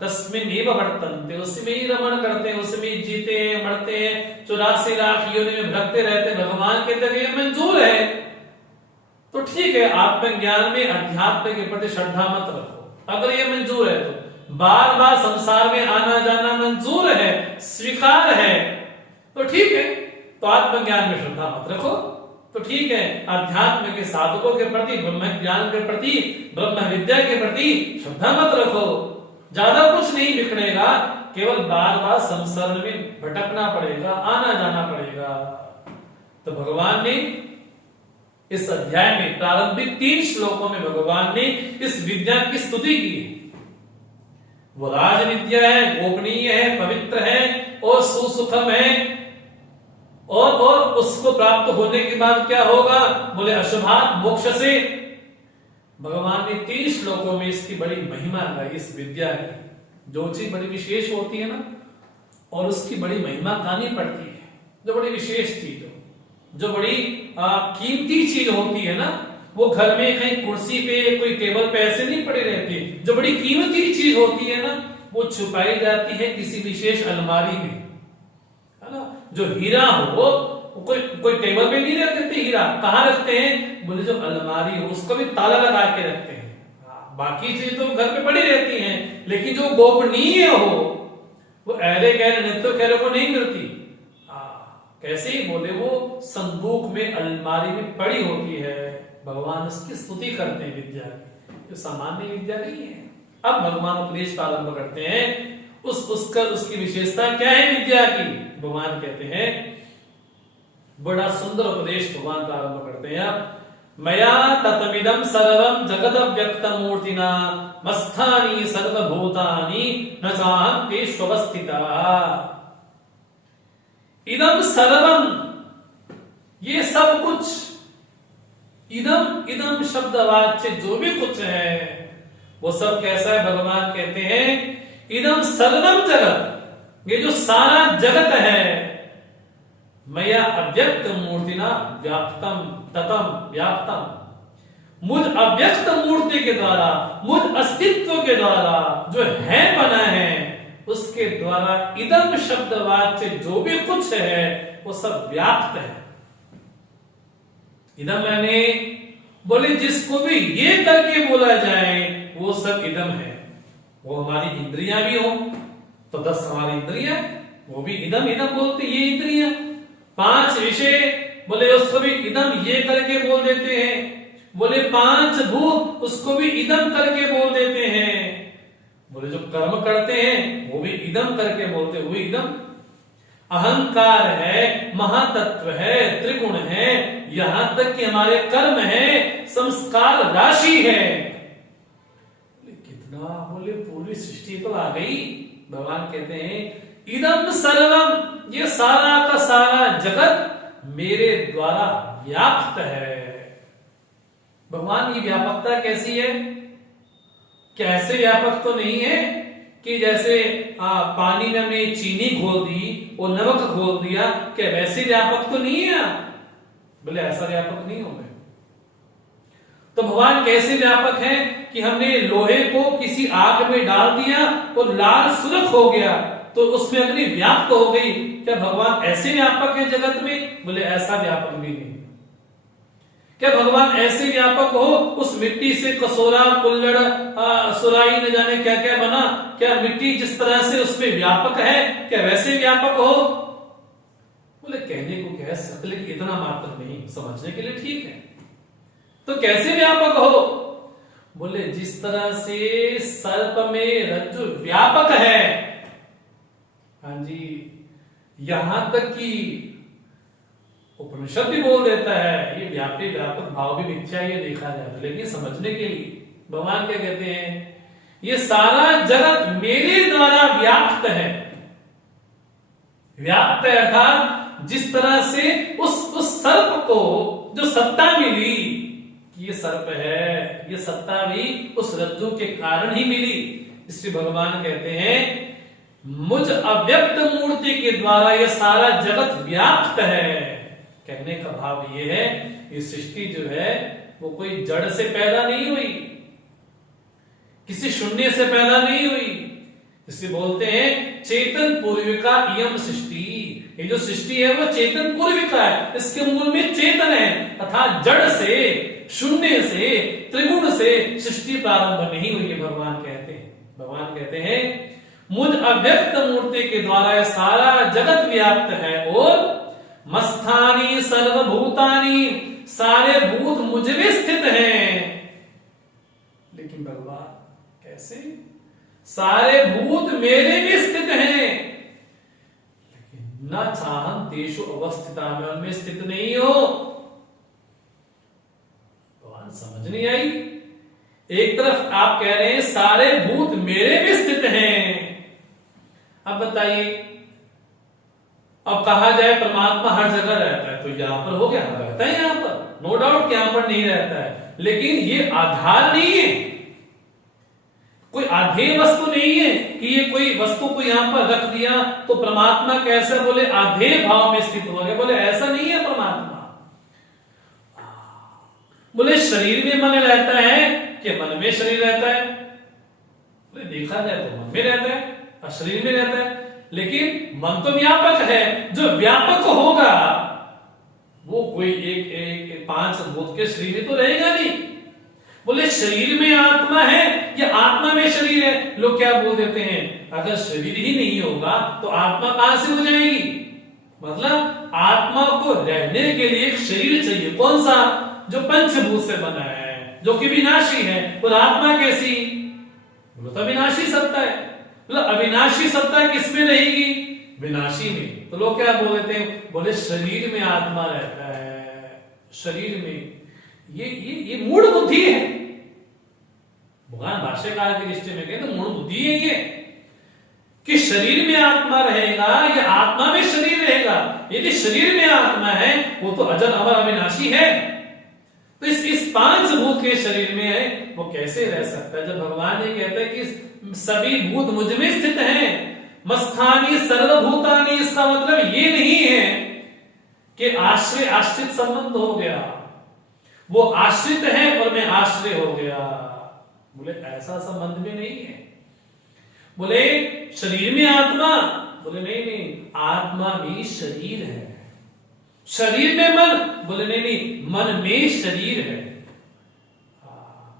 तस्मिन् एव वर्तन्ते, उसमें ही रमण करते हैं, उसमें ही जीते हैं, मरते हैं, 84 लाख योनि में भटकते रहते हैं। भगवान कहते हैं ये मंजूर है तो ठीक है, आत्मज्ञान में अध्यात्म के प्रति श्रद्धा मत रखो। अगर ये मंजूर है तो बार बार संसार में आना जाना मंजूर है, स्वीकार है, तो ठीक है, तो आत्मज्ञान में श्रद्धा मत रखो तो ठीक है। अध्यात्म के साधकों के प्रति, ब्रह्म ज्ञान के प्रति, ब्रह्म विद्या के प्रति श्रद्धा मत रखो। ज्यादा कुछ नहीं बिखरेगा, केवल बार बार संसार में भटकना पड़ेगा, आना जाना पड़ेगा। तो भगवान ने इस अध्याय में प्रारंभिक 3 श्लोकों में भगवान ने इस विद्या की स्तुति की। वो राज विद्या है, गोपनीय है, पवित्र है और सुसुखम है, और उसको प्राप्त होने के बाद क्या होगा? बोले अशुभात मोक्ष से। भगवान ने 3 श्लोकों में इसकी बड़ी महिमा गाई, इस विद्या की। जो चीज बड़ी विशेष होती है ना, और उसकी बड़ी महिमा गानी पड़ती है, जो बड़ी विशेष चीज हो, जो बड़ी कीमती चीज होती है ना, वो घर में कहीं कुर्सी पे, कोई टेबल पे ऐसे नहीं पड़ी रहती। जो बड़ी कीमती चीज होती है ना, वो छुपाई जाती है किसी विशेष अलमारी में, है ना। जो हीरा हो कोई टेबल पे नहीं रख देते, हीरा कहाँ रखते हैं? बोले जो अलमारी हो उसको भी ताला लगा के रखते हैं। बाकी चीज तो घर पे पड़ी रहती हैं, लेकिन जो गोपनीय हो वो अहले गैर नित्य खैर को नहीं मिलती। कैसे ही? बोले वो संदूक में, अलमारी में पड़ी होती है। भगवान उसकी स्तुति करते हैं विद्या की, जो सामान्य विद्या नहीं है। अब भगवान उपदेश प्रारंभ करते हैं। उसकी विशेषता क्या है विद्या की? भगवान कहते हैं, बड़ा सुंदर उपदेश भगवान प्रारंभ करते हैं। मया ततमिदं सर्वं जगद व्यक्त मूर्तिना मस्थानि सर्वभूतानि न चाहं तेष्वस्थिता। इदम सर्वम, ये सब कुछ, इदम शब्द वाच्य जो भी कुछ है वो सब कैसा है? भगवान कहते हैं इदम सर्वम जगत, ये जो सारा जगत है, मया अव्यक्त मूर्तिना व्याप्तम ततम व्याप्तम, मुझ अव्यक्त मूर्ति के द्वारा, मुझ अस्तित्व के द्वारा जो है बना है, उसके द्वारा इदम शब्द वाच्य जो भी कुछ है वो सब व्याप्त है। इदम मैंने बोले जिसको भी ये करके बोला जाए वो सब इदम है। वो हमारी इंद्रियां भी हो तो 10 हमारी इंद्रियां, वो भी इदम इदम बोलते, ये इंद्रियां। 5 विषय बोले उसको भी इदम ये करके बोल देते हैं। बोले 5 भूत, उसको भी इदम करके बोल देते हैं। बोले जो कर्म करते हैं वो भी इदम करके बोलते, वो इदम। अहंकार है, महातत्व है, त्रिगुण है, यहां तक कि हमारे कर्म है, संस्कार राशि है, इतना, बोले पूरी सृष्टि तो आ गई। भगवान कहते हैं इदम सर्वम, ये सारा का सारा जगत मेरे द्वारा व्याप्त है। भगवान की व्यापकता कैसी है? क्या ऐसे व्यापक तो नहीं है कि जैसे पानी में हमने चीनी घोल दी और नमक घोल दिया, क्या वैसे व्यापक तो नहीं है? बोले ऐसा व्यापक नहीं हो गए। तो भगवान कैसे व्यापक हैं कि हमने लोहे को किसी आग में डाल दिया और लाल सुर्ख हो गया तो उसमें अग्नि व्याप्त हो गई, क्या भगवान ऐसे व्यापक है जगत में? बोले ऐसा व्यापक भी नहीं। क्या भगवान ऐसे व्यापक हो, उस मिट्टी से कसोरा कुल्लड़ सुराई न जाने क्या क्या बना, क्या मिट्टी जिस तरह से उसमें व्यापक है क्या वैसे व्यापक हो? बोले कहने को कह सकते लेकिन इतना मात्र नहीं, समझने के लिए ठीक है। तो कैसे व्यापक हो? बोले जिस तरह से सर्प में रज्जु व्यापक है, हाँ जी, यहां तक कि उपनिषद भी बोल देता है ये व्यापी व्यापक भाव भी मिथ्या, ये देखा जाए तो। लेकिन समझने के लिए भगवान क्या कहते हैं, ये सारा जगत मेरे द्वारा व्याप्त है। व्याप्त है अर्थात जिस तरह से उस सर्प को जो सत्ता मिली, ये सर्प है, ये सत्ता भी उस रज्जु के कारण ही मिली। इसलिए भगवान कहते हैं मुझ अव्यक्त मूर्ति के द्वारा ये सारा जगत व्याप्त है। कहने का भाव ये है ये सृष्टि जो है वो कोई जड़ से पैदा नहीं हुई, किसी शून्य से पैदा नहीं हुई। इसलिए बोलते हैं चेतन पूर्विका इयम सृष्टि। ये जो सृष्टि है वो चेतन पूर्विका है, इसके मूल में चेतन है, अर्थात जड़ से शून्य से त्रिगुण से सृष्टि प्रारंभ नहीं हुई है। भगवान कहते हैं, भगवान कहते हैं मुझ अव्यक्त मूर्ति के द्वारा यह सारा जगत व्याप्त है और मस्थानी सर्वभूतानि, सारे भूत मुझ में स्थित हैं। लेकिन भगवान कैसे? सारे भूत मेरे में स्थित हैं, लेकिन न चाहम तेषु अवस्थिता, में उनमें स्थित नहीं हो। भगवान समझ नहीं आई। एक तरफ आप कह रहे हैं सारे भूत मेरे में स्थित हैं, अब बताइए अब कहा जाए परमात्मा हर जगह रहता है तो यहां पर हो गया, रहता है यहां पर, नो डाउट कि यहां पर नहीं रहता है, लेकिन ये आधार नहीं है, कोई आधेय वस्तु नहीं है कि ये कोई वस्तु को यहां पर रख दिया तो परमात्मा कैसे बोले आधेय भाव में स्थित हो गया। बोले ऐसा नहीं है परमात्मा। बोले शरीर में मन रहता है कि मन में शरीर रहता है? बोले देखा जाए तो मन में रहता है और शरीर में रहता है, लेकिन मन तो व्यापक है। जो व्यापक होगा वो कोई एक पांच भूत के शरीर में तो रहेगा नहीं। बोले शरीर में आत्मा है या आत्मा में शरीर है? लोग क्या बोल देते हैं अगर शरीर ही नहीं होगा तो आत्मा कहां से हो जाएगी? मतलब आत्मा को रहने के लिए एक शरीर चाहिए, कौन सा? जो पंचभूत से बना है, जो कि विनाशी है। और आत्मा कैसी? वो तो विनाशी सत्ता है। मतलब अविनाशी सत्ता किसमें रहेगी? विनाशी में। तो लोग क्या बोल देते हैं? बोले शरीर में आत्मा रहता है, शरीर में। ये मूढ़ बुद्धि है। भगवान भाष्यकार की दृष्टि में कहते मूढ़ बुद्धि है ये कि शरीर में आत्मा रहेगा या आत्मा में शरीर रहेगा। यदि शरीर में आत्मा है वो तो अजर अमर अविनाशी है, तो इस पांच भूत के शरीर में है वो कैसे रह सकता है? जब भगवान ये कहते हैं कि सभी भूत मुझ में स्थित हैं, मस्थानी सर्वभूतानि, इसका मतलब ये नहीं है कि आश्रय आश्रित संबंध हो गया, वो आश्रित है और मैं आश्रय हो गया। बोले ऐसा संबंध में नहीं है। बोले शरीर में आत्मा? बोले नहीं, आत्मा भी शरीर है। शरीर में मन? बोले नहीं, मन में शरीर है।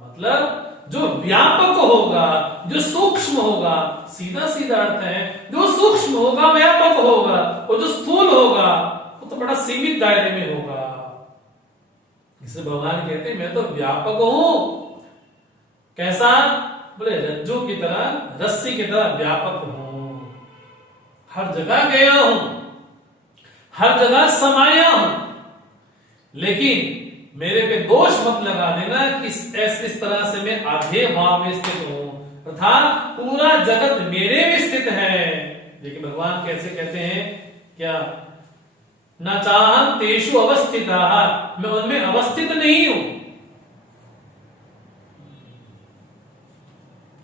मतलब जो व्यापक होगा, जो सूक्ष्म होगा, सीधा सीधा अर्थ है, जो सूक्ष्म होगा व्यापक होगा, और जो स्थूल होगा वो तो बड़ा सीमित दायरे में होगा। इसे भगवान कहते हैं मैं तो व्यापक हूं। कैसा? बोले रज्जू की तरह, रस्सी की तरह व्यापक हूं, हर जगह गया हूं, हर जगह समाया हूं। लेकिन मेरे पे दोष मत लगा देना कि इस तरह से मैं आधे भाव में स्थित हूं। अर्थात पूरा जगत मेरे में स्थित है। लेकिन भगवान कैसे कहते हैं, क्या न चाहम तेषु अवस्थिताः, मैं उनमें अवस्थित नहीं हूं।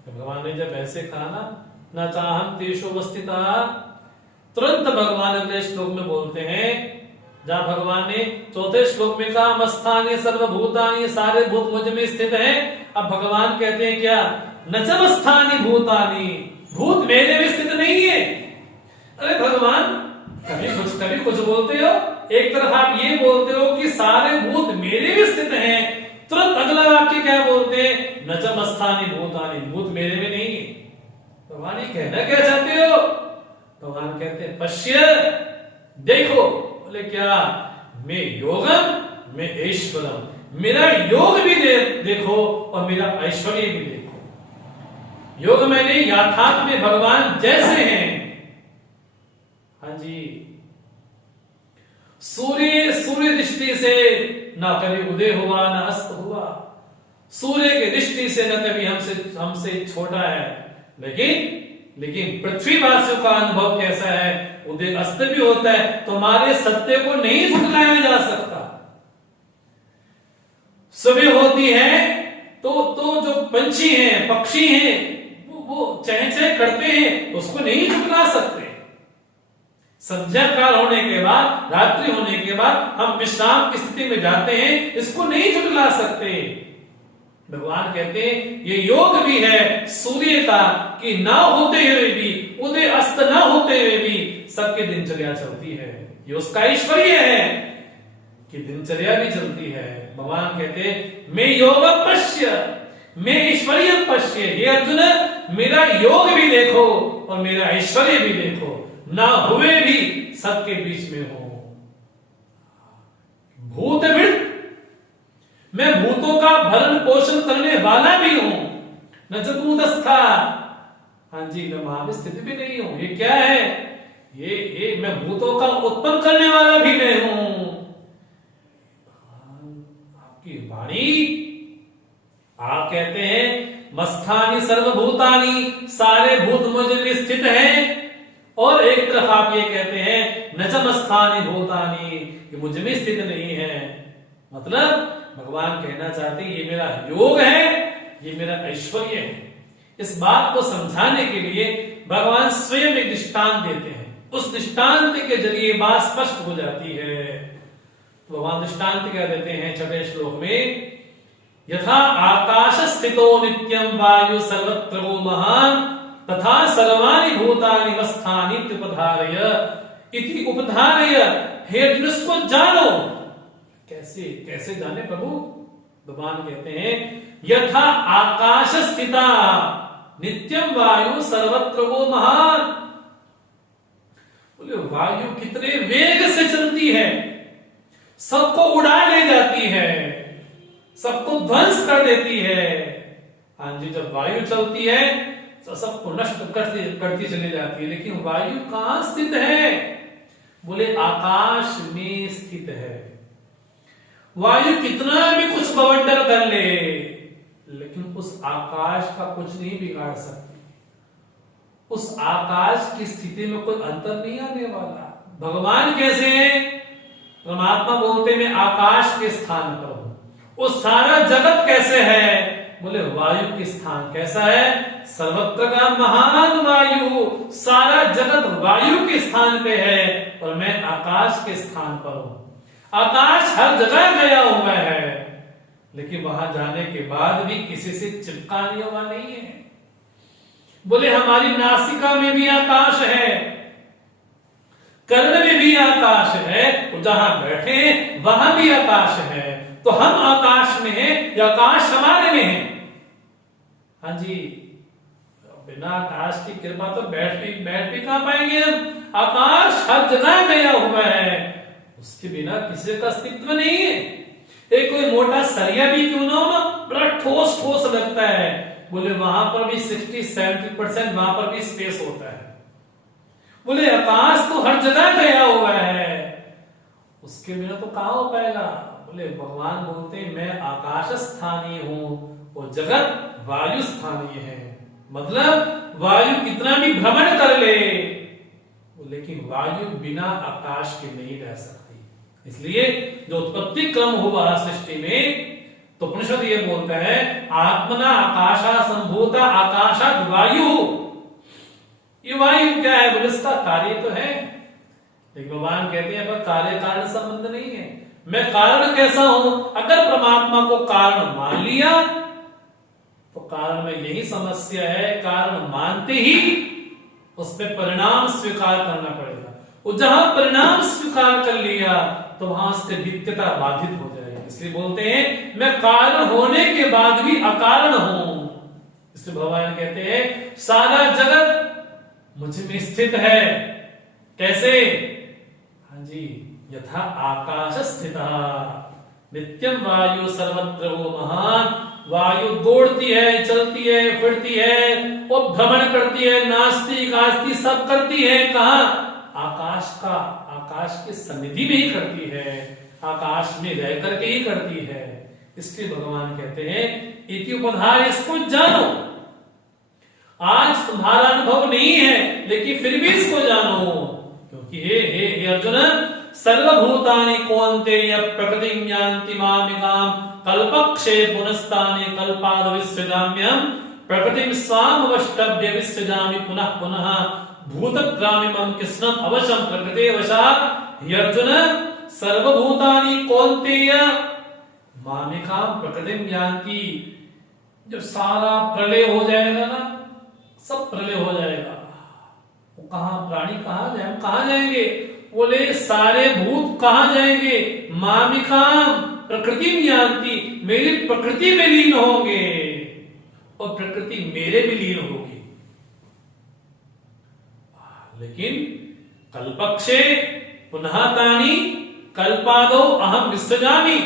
भगवान ने जब ऐसे कहा ना, न चाहम तेषु अवस्थिताः, तुरंत भगवान अगले श्लोक में बोलते हैं, जहां भगवान ने चौथे श्लोक में कहा मस्थानि सर्वभूतानि, सारे भूत मुझ में स्थित हैं। अब भगवान कहते हैं क्या, न च मस्थानि भूतानि, भूत मेरे में स्थित नहीं है। अरे भगवान कभी कुछ बोलते हो, एक तरफ आप ये बोलते हो कि सारे भूत मेरे में स्थित हैं, तुरंत अगला वाक्य क्या बोलते हैं, न च मस्थानि भूतानि, भूत मेरे में नहीं है। भगवान ये कहना क्या चाहते हो? भगवान कहते हैं पश्य, देखो। बोले क्या, मैं योगम मैं ऐश्वरम, मेरा योग भी देखो और मेरा ऐश्वर्य भी देखो। योग मैंने यथार्थ में भगवान जैसे हैं। हाँ जी, सूर्य दृष्टि से ना कभी उदय हुआ ना अस्त हुआ, सूर्य की दृष्टि से न कभी हमसे छोटा है, लेकिन पृथ्वीवासियों का अनुभव कैसा है, उदय अस्त भी होता है, तुम्हारे सत्य को नहीं झुटलाया जा सकता। सुबह होती है तो जो पंछी हैं, पक्षी हैं, वो चहचह करते हैं, उसको नहीं झुटला सकते। संध्या काल होने के बाद, रात्रि होने के बाद हम विश्राम की स्थिति में जाते हैं, इसको नहीं झुटला सकते। भगवान कहते हैं ये योग भी है सूर्य का, कि ना होते हुए भी, उदय अस्त ना होते हुए भी सबके दिनचर्या चलती है। ये उसका ऐश्वर्य है कि दिनचर्या भी चलती है। भगवान कहते हैं मैं योग पश्य, मैं ऐश्वर्य पश्य। हे अर्जुन, मेरा योग भी देखो और मेरा ऐश्वर्य भी देखो, ना हुए भी सबके बीच में हो। भूतविद, मैं भूतों का भरण पोषण करने वाला भी हूं। न चतुर्थस्था, हाँ जी, मैं वहां स्थिति भी नहीं हूं। ये क्या है, ये मैं भूतों का उत्पन्न करने वाला भी मैं हूं। आपकी वाणी, आप कहते हैं मस्थानि सर्वभूतानि, सारे भूत मुझ में स्थित हैं, और एक तरफ आप ये कहते हैं न च मस्थानि भूतानि, कि मुझ में स्थित नहीं है। मतलब भगवान कहना चाहते हैं ये मेरा योग है, ये मेरा ऐश्वर्य है। इस बात को समझाने के लिए भगवान स्वयं एक दृष्टांत देते हैं। उस दृष्टांत के जरिए बात स्पष्ट हो जाती है। तो भगवान दृष्टांत क्या देते हैं छठे श्लोक में, यथा आकाश स्थितो नित्यम वायु सर्वत्र वो महान, तथा सर्वाणि भूतानि वस्थानि उपधारय इति उपधारय। हे अर्जुन, इसको जानो। कैसे जाने प्रभु? भगवान कहते हैं यथा आकाश स्थिता नित्यम वायु सर्वत्र वो महान। बोले वायु कितने वेग से चलती है, सबको उड़ा ले जाती है, सबको ध्वंस कर देती है। हाँ जी, जब वायु चलती है तो सबको नष्ट करती चली जाती है। लेकिन वायु कहां स्थित है? बोले आकाश में स्थित है। वायु कितना भी कुछ बवंडर कर ले, लेकिन उस आकाश का कुछ नहीं बिगाड़ सकती। उस आकाश की स्थिति में कोई अंतर नहीं आने वाला। भगवान कैसे हैं? परमात्मा बोलते मैं आकाश के स्थान पर हूं। वो सारा जगत कैसे है? बोले वायु के स्थान कैसा है? सर्वत्र का महान वायु, सारा जगत वायु के स्थान पे है और मैं आकाश के स्थान पर हूं। आकाश हर जगह गया हुआ है, लेकिन वहां जाने के बाद भी किसी से चिपकाने वाला नहीं है। बोले हमारी नासिका में भी आकाश है, कर्ण में भी आकाश है, और जहां बैठे वहां भी आकाश है। तो हम आकाश में हैं या आकाश हमारे में है? हाँ जी, बिना आकाश की कृपा तो बैठ भी कहां पाएंगे हम? आकाश हर जगह गया हुआ है, उसके बिना किसी का अस्तित्व नहीं है। एक कोई मोटा सरिया भी क्यों ना हो ना, बड़ा ठोस ठोस लगता है। बोले वहां पर भी 60-70% वहां पर भी स्पेस होता है। बोले आकाश तो हर जगह गया हुआ है, उसके बिना तो कहां हो पाएगा? बोले भगवान बोलते मैं आकाश स्थानीय हूं और जगत वायु स्थानीय है। मतलब वायु कितना भी भ्रमण कर ले, लेकिन वायु बिना आकाश के नहीं रह सकती। इसलिए जो उत्पत्ति क्रम हुआ सृष्टि में, तो उपनिषद ये बोलता है आत्मना आकाशा संभूता आकाशाद वायु। ये वायु क्या है बोले, इसका कार्य तो है, लेकिन भगवान कहते हैं पर कार्य कारण संबंध नहीं है। मैं कारण कैसा हूं, अगर परमात्मा को कारण मान लिया तो कारण में यही समस्या है, कारण मानते ही उसमें परिणाम स्वीकार करना पड़ेगा। और जहां परिणाम स्वीकार कर लिया तो वहां उसकी नित्यता बाधित हो जाएगी। इसलिए बोलते हैं मैं कारण होने के बाद भी अकारण हूं। इसलिए भगवान कहते हैं सारा जगत मुझ में स्थित है। कैसे? हाँ जी, यथा आकाश स्थिता नित्यम वायु सर्वत्र वो महान। वायु दौड़ती है, चलती है, फिरती है, वो भ्रमण करती है, नाचती गाजती सब करती है। कहा? आकाश के सन्निधि में ही करती है, आकाश में रह करके ही करती है। इसलिए भगवान कहते हैं इति उपधार, इसको जानो। आज तुम्हारा अनुभव नहीं है लेकिन फिर भी इसको जानो, क्योंकि हे अर्जुन सर्वभूतानि कौन्तेय प्रकृतिं यान्ति मामिकाम् कल्पक्षे पुनस्तानि कल्पाद विसृजाम्यहम् प्रकृतिं स्वामवष्टभ्य विसृजामि पुनः पुनः भूतग्रामिमं कृष्णम् अवशं प्रकृते वशात्। हे अर्जुन सर्वभूतानि कौन्तेय मामिकाम् प्रकृतिं यान्ति। जब सारा प्रलय हो जाएगा ना, सब प्रलय हो जाएगा, वो कहां प्राणी कहां जाए, हम कहां जाएंगे? बोले सारे भूत कहां जाएंगे? मामिकाम प्रकृति में यान्ति, मेरी प्रकृति में लीन होंगे और प्रकृति मेरे में लीन होगी। लेकिन कल्पक्षे पुनः तानि कल्पादो अहम विसृजामि।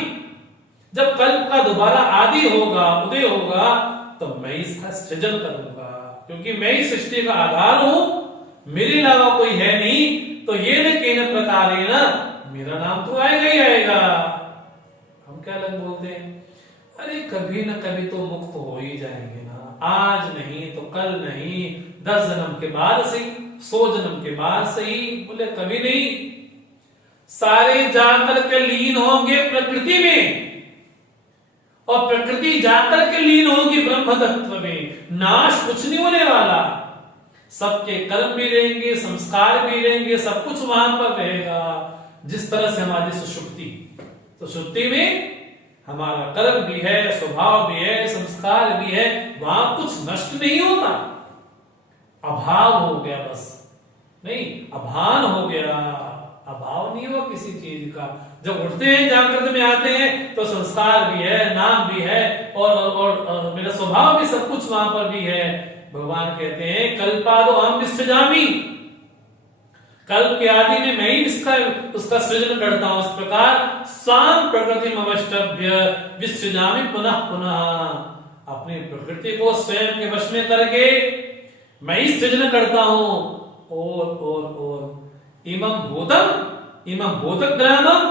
जब कल्प का दोबारा आदि होगा, उदय होगा, तो मैं इसका सृजन करूंगा, क्योंकि मैं ही सृष्टि का आधार हूं, मेरे अलावा कोई है नहीं। तो ये न केन प्रकार ना मेरा नाम तो आएगा ही आएगा। हम क्या अलग बोलते हैं, अरे कभी न कभी तो मुक्त हो ही जाएंगे ना, आज नहीं तो कल नहीं, 10 जन्म के बाद सही, 100 जन्म के बाद सही। बोले कभी नहीं, सारे जाकर के लीन होंगे प्रकृति में, और प्रकृति जाकर के लीन होगी ब्रह्म तत्व में। नाश कुछ नहीं होने वाला, सबके कर्म भी रहेंगे, संस्कार भी रहेंगे, सब कुछ वहां पर रहेगा। जिस तरह से हमारी सुषुप्ति, तो सुषुप्ति में हमारा कर्म भी है, स्वभाव भी है, संस्कार भी है, वहां कुछ नष्ट नहीं होता। अभाव हो गया बस, नहीं अभान हो गया, अभाव नहीं हुआ किसी चीज का। जब उठते हैं जागृत में आते हैं तो संस्कार भी है, नाम भी है, और मेरा स्वभाव भी, सब कुछ वहां पर भी है। भगवान कहते हैं कल्पादो अहम विसृजामि, कल्प के आदि में मैं ही उसका सृजन करता हूं। इस प्रकार स्वाम प्रकृतिम अवष्टभ्य विसृजामि पुनः पुनः, अपनी प्रकृति को स्वयं के वश में करके मैं ही सृजन करता हूं। और इमं भूतग्रामम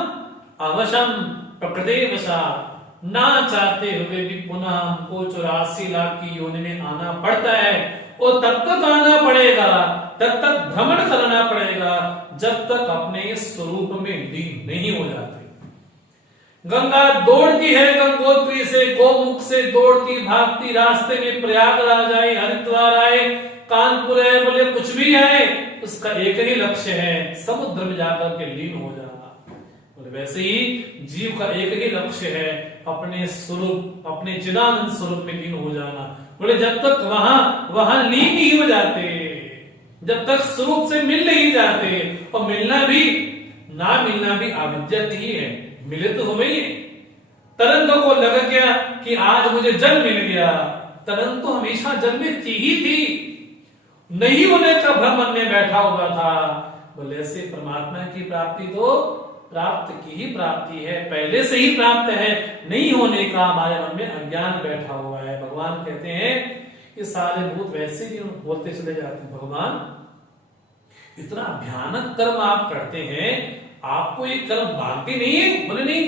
अवशम प्रकृते वशात्, ना चाहते हुए भी पुनः हमको 84 लाख की योनि में आना पड़ता है। और तब तक आना पड़ेगा, तब तक भ्रमण करना पड़ेगा, जब तक अपने स्वरूप में लीन नहीं हो जाते। गंगा दौड़ती है गंगोत्री से, गोमुख से दौड़ती भागती, रास्ते में प्रयागराज आए, हरिद्वार आए, कानपुर है, बोले कुछ भी आए, उसका एक ही लक्ष्य है, समुद्र में जाकर के लीन हो जाना। वैसे ही जीव का एक ही लक्ष्य है, अपने स्वरूप, अपने चिदानंद स्वरूप में लीन हो जाना। बोले जब तक वहां लीन नहीं हो जाते, जब तक स्वरूप से मिल नहीं जाते, और मिलना भी ना मिलना भी अविद्या ही है, मिले तो हुए ही। तरंग को लग गया कि आज मुझे जल मिल गया, तरंग तो हमेशा जल में थी ही थी, नहीं होने का भ्रम मन में बैठा हुआ था। बोले ऐसे परमात्मा की प्राप्ति तो प्राप्त की ही प्राप्ति है, पहले से ही प्राप्त है, नहीं होने का हमारे मन में अज्ञान बैठा हुआ है। भगवान कहते हैं ये सारे भूत वैसे ही बोलते चले जाते हैं, भगवान इतना भयानक कर्म आप करते हैं, आपको ये कर्म बांधते नहीं है? बोले नहीं,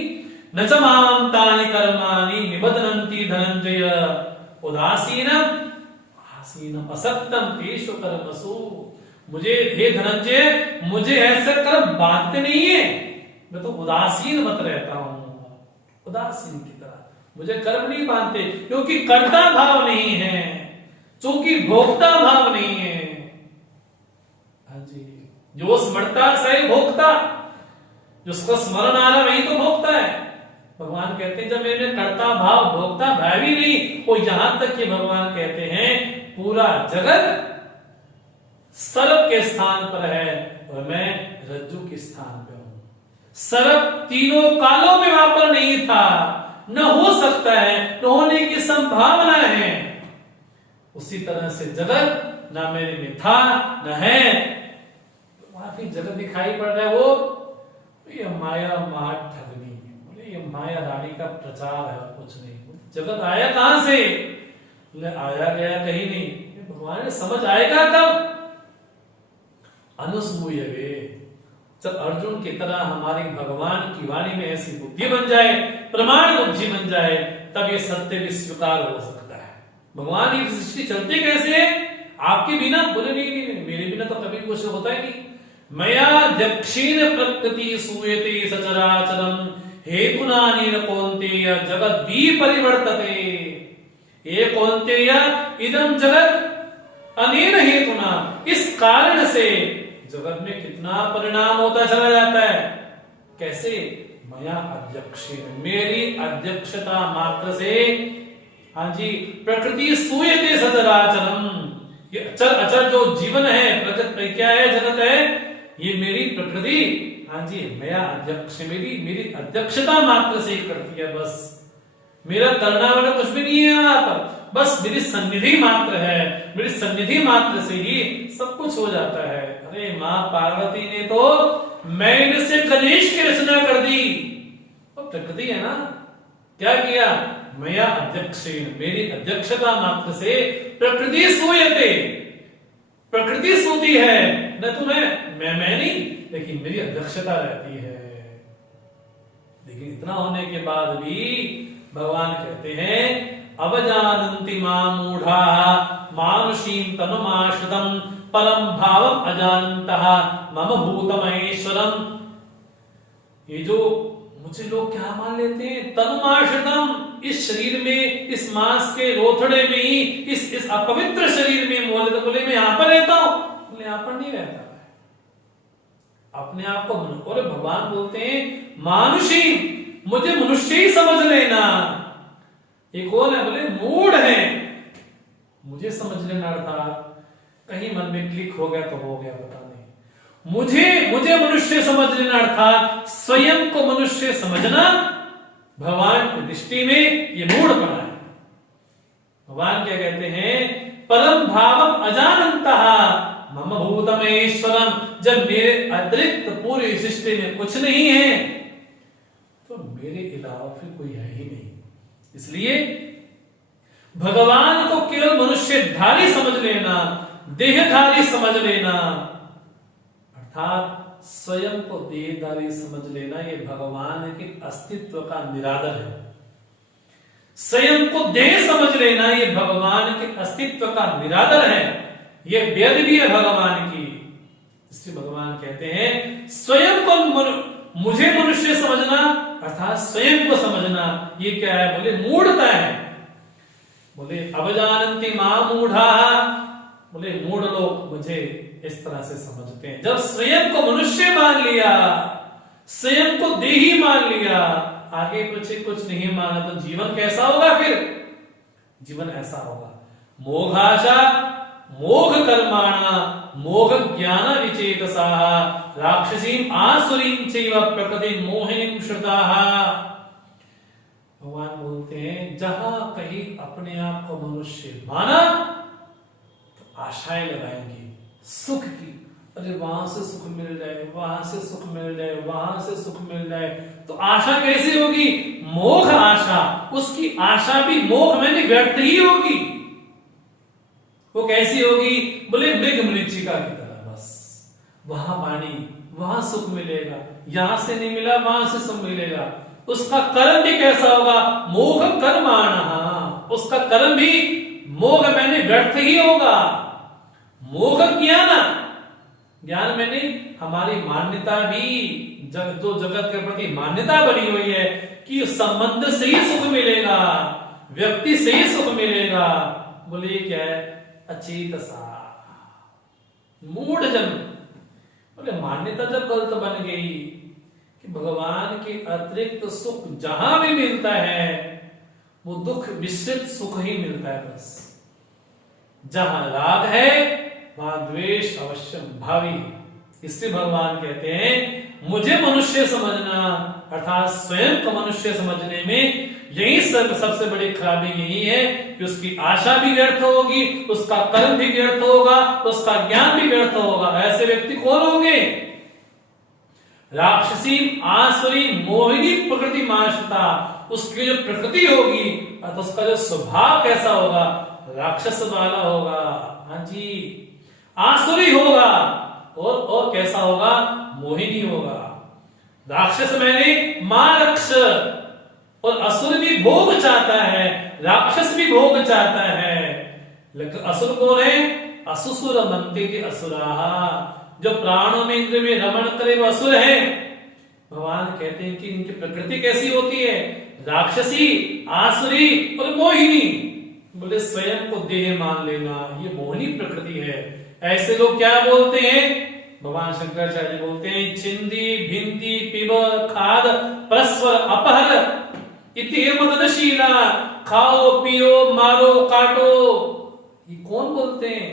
न च मां तानि कर्माणि निबध्नन्ति धनंजय उदासीन उदासीनम असक्तम तेषु कर्मसु। मुझे हे धनंजय, मुझे ऐसे कर्म बांधते नहीं है, मैं तो उदासीन मत रहता हूं, उदासीन की तरह मुझे कर्म नहीं बांधते, क्योंकि कर्ता भाव नहीं है, क्योंकि भोक्ता भाव नहीं है। हाँ जी, जो स्मरता सही भोक्ता, जिसको स्मरण आ रहा वही तो भोक्ता है। भगवान कहते हैं जब मैंने कर्ता भाव भोक्ता भाव ही नहीं, वो यहां तक कि भगवान कहते हैं पूरा जगत सर्प के स्थान पर है और मैं रज्जु के स्थान पे हूं। सर्प तीनों कालों में वहां पर नहीं था, न हो सकता है, न होने की संभावना है। उसी तरह से जगत ना मेरे में था न है, वहां भी जगत दिखाई पड़ रहा है। वो ये माया मार ठगनी, बोले ये माया रानी का प्रचार है और कुछ नहीं। जगत आया कहां से? बोले आया गया कहीं नहीं, भगवान ने समझ आएगा तब। अनुसूयवे, जब अर्जुन की तरह हमारी भगवान की वाणी में ऐसी बुद्धि बन जाए, प्रमाण बुद्धि बन जाए, तब ये सत्य भी स्वीकार हो सकता है। भगवान की सृष्टि चलती कैसे है? आपके बिना? बोले नहीं, मेरे बिना तो कभी कुछ होता ही नहीं। मया दक्षिण प्रकृति सूयते सचराचरम हेतुना नीन कौन्तेय जगत विपरिवर्तते। ये कौन्तेय इदं जगत अनेन हेतुना, इस कारण से जगत में कितना परिणाम होता चला जाता है। कैसे? मया अध्यक्षेण, मेरी अध्यक्षता मात्र से, हाँ जी, प्रकृति सूयते सचराचरम, ये अचर अचर जो जीवन है, प्रकृति क्या है, जगत है, ये मेरी प्रकृति, हाँ जी, मेरा अध्यक्ष, मेरी अध्यक्षता मात्र से ही करती है। बस मेरा करना वाला कुछ भी नहीं है यहाँ पर, बस मेरी सन्निधि मात्र है, मेरी सन्निधि मात्र से ही सब कुछ हो जाता है। अरे माँ पार्वती ने तो मैन से गणेश की रचना कर दी, तो प्रकृति है ना। क्या किया? मया अध्यक्षेण, मेरी अध्यक्षता मात्र से प्रकृति सूयते, प्रकृति सूती है, न तो मैं नहीं, लेकिन मेरी अध्यक्षता रहती है। लेकिन इतना होने के बाद भी भगवान कहते हैं अवजानन्ति मां मूढ़ाः मानुषीं तनुमाश्रितं परम भावम अजानन्तः मम भूतमहेश्वरम। ये जो मुझे लोग क्या मान लेते हैं, तनुमाश्रितम, इस शरीर में, इस मांस के रोथड़े में ही, इस अपवित्र शरीर में, बोले मैं यहां पर रहता हूं, बोले यहां पर नहीं रहता है। अपने आप को, और भगवान बोलते हैं मानुषी, मुझे मनुष्य ही समझ लेना। ये कौन है? बोले मूढ़ है, मुझे समझ लेना, अर्थात कहीं मन में क्लिक हो गया तो हो गया, पता नहीं। मुझे मनुष्य समझ लेना, अर्थात स्वयं को मनुष्य समझना भगवान की दृष्टि में ये मूढ़पना है। भगवान क्या कहते हैं? परम भावम अजानन्तः मम भूतमहेश्वरम, जब मेरे अतिरिक्त पूरी सृष्टि में कुछ नहीं है तो मेरे अलावा फिर कोई है ही नहीं। इसलिए भगवान को केवल मनुष्यधारी समझ लेना, देहधारी समझ लेना, अर्थात स्वयं को देहधारी समझ लेना, ये भगवान के अस्तित्व का निरादर है। स्वयं को देह समझ लेना, ये भगवान के अस्तित्व का निरादर है। ये वेद भी है भगवान की। इसलिए भगवान कहते हैं स्वयं को मुझे मनुष्य समझना, अर्थात स्वयं को समझना, ये क्या है? बोले मूढ़ता है। बोले अवजानन्ति मां मूढ़ाः, बोले मूढ़ लोग मुझे इस तरह से समझते हैं। जब स्वयं को मनुष्य मान लिया, स्वयं को देही मान लिया, आगे पीछे कुछ नहीं माना, तो जीवन कैसा होगा? फिर जीवन ऐसा होगा, मोघाशा मोघ कर्माणा मोघ ज्ञान विचेतसाः राक्षसीम आसुरीम चैव प्रकृति मोहिनीं श्रुताः। भगवान बोलते हैं जहां कहीं अपने आप को मनुष्य माना तो आशाएं लगाएंगे सुख की, अरे वहां से सुख मिल जाए, वहां से सुख मिल जाए, वहां से सुख मिल जाए। तो आशा कैसी होगी? मोघ आशा, उसकी आशा भी मोघ में व्यर्थ ही होगी। वो कैसी होगी? बोले मृग मरीचिका की तरह, बस वहां पानी, वहां सुख मिलेगा, यहां से नहीं मिला वहां से सुख मिलेगा। उसका कर्म भी कैसा होगा? मोघ कर्माणः, उसका कर्म भी मोह मैंने व्यर्थ ही होगा। मोह ज्ञान, ज्ञान मैंने हमारी मान्यता भी जो जगत के प्रति मान्यता बनी हुई है कि संबंध से ही सुख मिलेगा, व्यक्ति से ही सुख मिलेगा। बोले क्या है? अचेत सा मूढ़ जन। बोले मान्यता जब गलत बन गई कि भगवान के अतिरिक्त सुख जहां भी मिलता है वो दुख मिश्रित सुख ही मिलता है। बस जहां राग है वहां द्वेष अवश्य भावी। इससे भगवान कहते हैं मुझे मनुष्य समझना अर्थात स्वयं को मनुष्य समझने में यही सबसे बड़ी खराबी यही है कि उसकी आशा भी व्यर्थ होगी, उसका कर्म भी व्यर्थ होगा, उसका ज्ञान भी व्यर्थ होगा। ऐसे व्यक्ति कौन होंगे? राक्षसी आसुरी मोहिनी प्रकृति माश्रिता। उसकी जो प्रकृति होगी अर्थात उसका जो स्वभाव कैसा होगा? राक्षस वाला होगा। हाँ जी, आसुरी होगा और कैसा होगा? मोहिनी होगा। राक्षस मैंने मां रक्ष, और असुर भी भोग चाहता है, राक्षस भी भोग चाहता है। लेकिन असुर कौन है? असुसुर मनते असुराः। जो प्राणों में इंद्र में रमण करे वो असुर है। भगवान कहते हैं कि इनकी प्रकृति कैसी होती है? राक्षसी, आसुरी और मोहिनी। बोले स्वयं को देह मान लेना ये मोहिनी प्रकृति है। ऐसे लोग क्या बोलते हैं? भगवान शंकराचार्य बोलते हैं चिंदी भिंदी पिब खाद परस्वर अपहर इति मदनशीला। खाओ पियो मारो काटो। ये कौन बोलते हैं?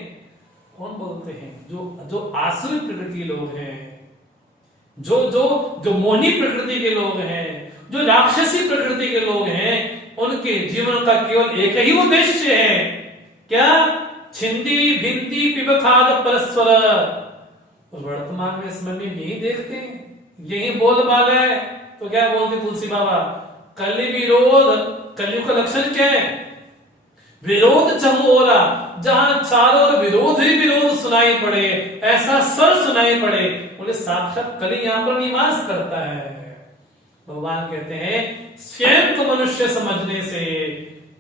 कौन बोलते हैं? जो आसुरी प्रकृति लोग हैं, जो मोहिनी प्रकृति के लोग हैं, जो राक्षसी प्रकृति के लोग हैं, उनके जीवन का केवल एक ही उद्देश्य है। क्या? छिंदी भिंदी पिब खाद परस्पर। वर्तमान में समय में यही देखते हैं, यही बोलबाला है। तो क्या बोलते तुलसी बाबा? कलि विरोध। कलयुग का लक्षण क्या है? विरोध चमोरा। जहां चारों ओर विरोध ही विरोध सुनाई पड़े, ऐसा स्वर सुनाई पड़े, बोले साक्षात कलि यहां पर निवास करता है। भगवान कहते हैं स्वयं को मनुष्य समझने से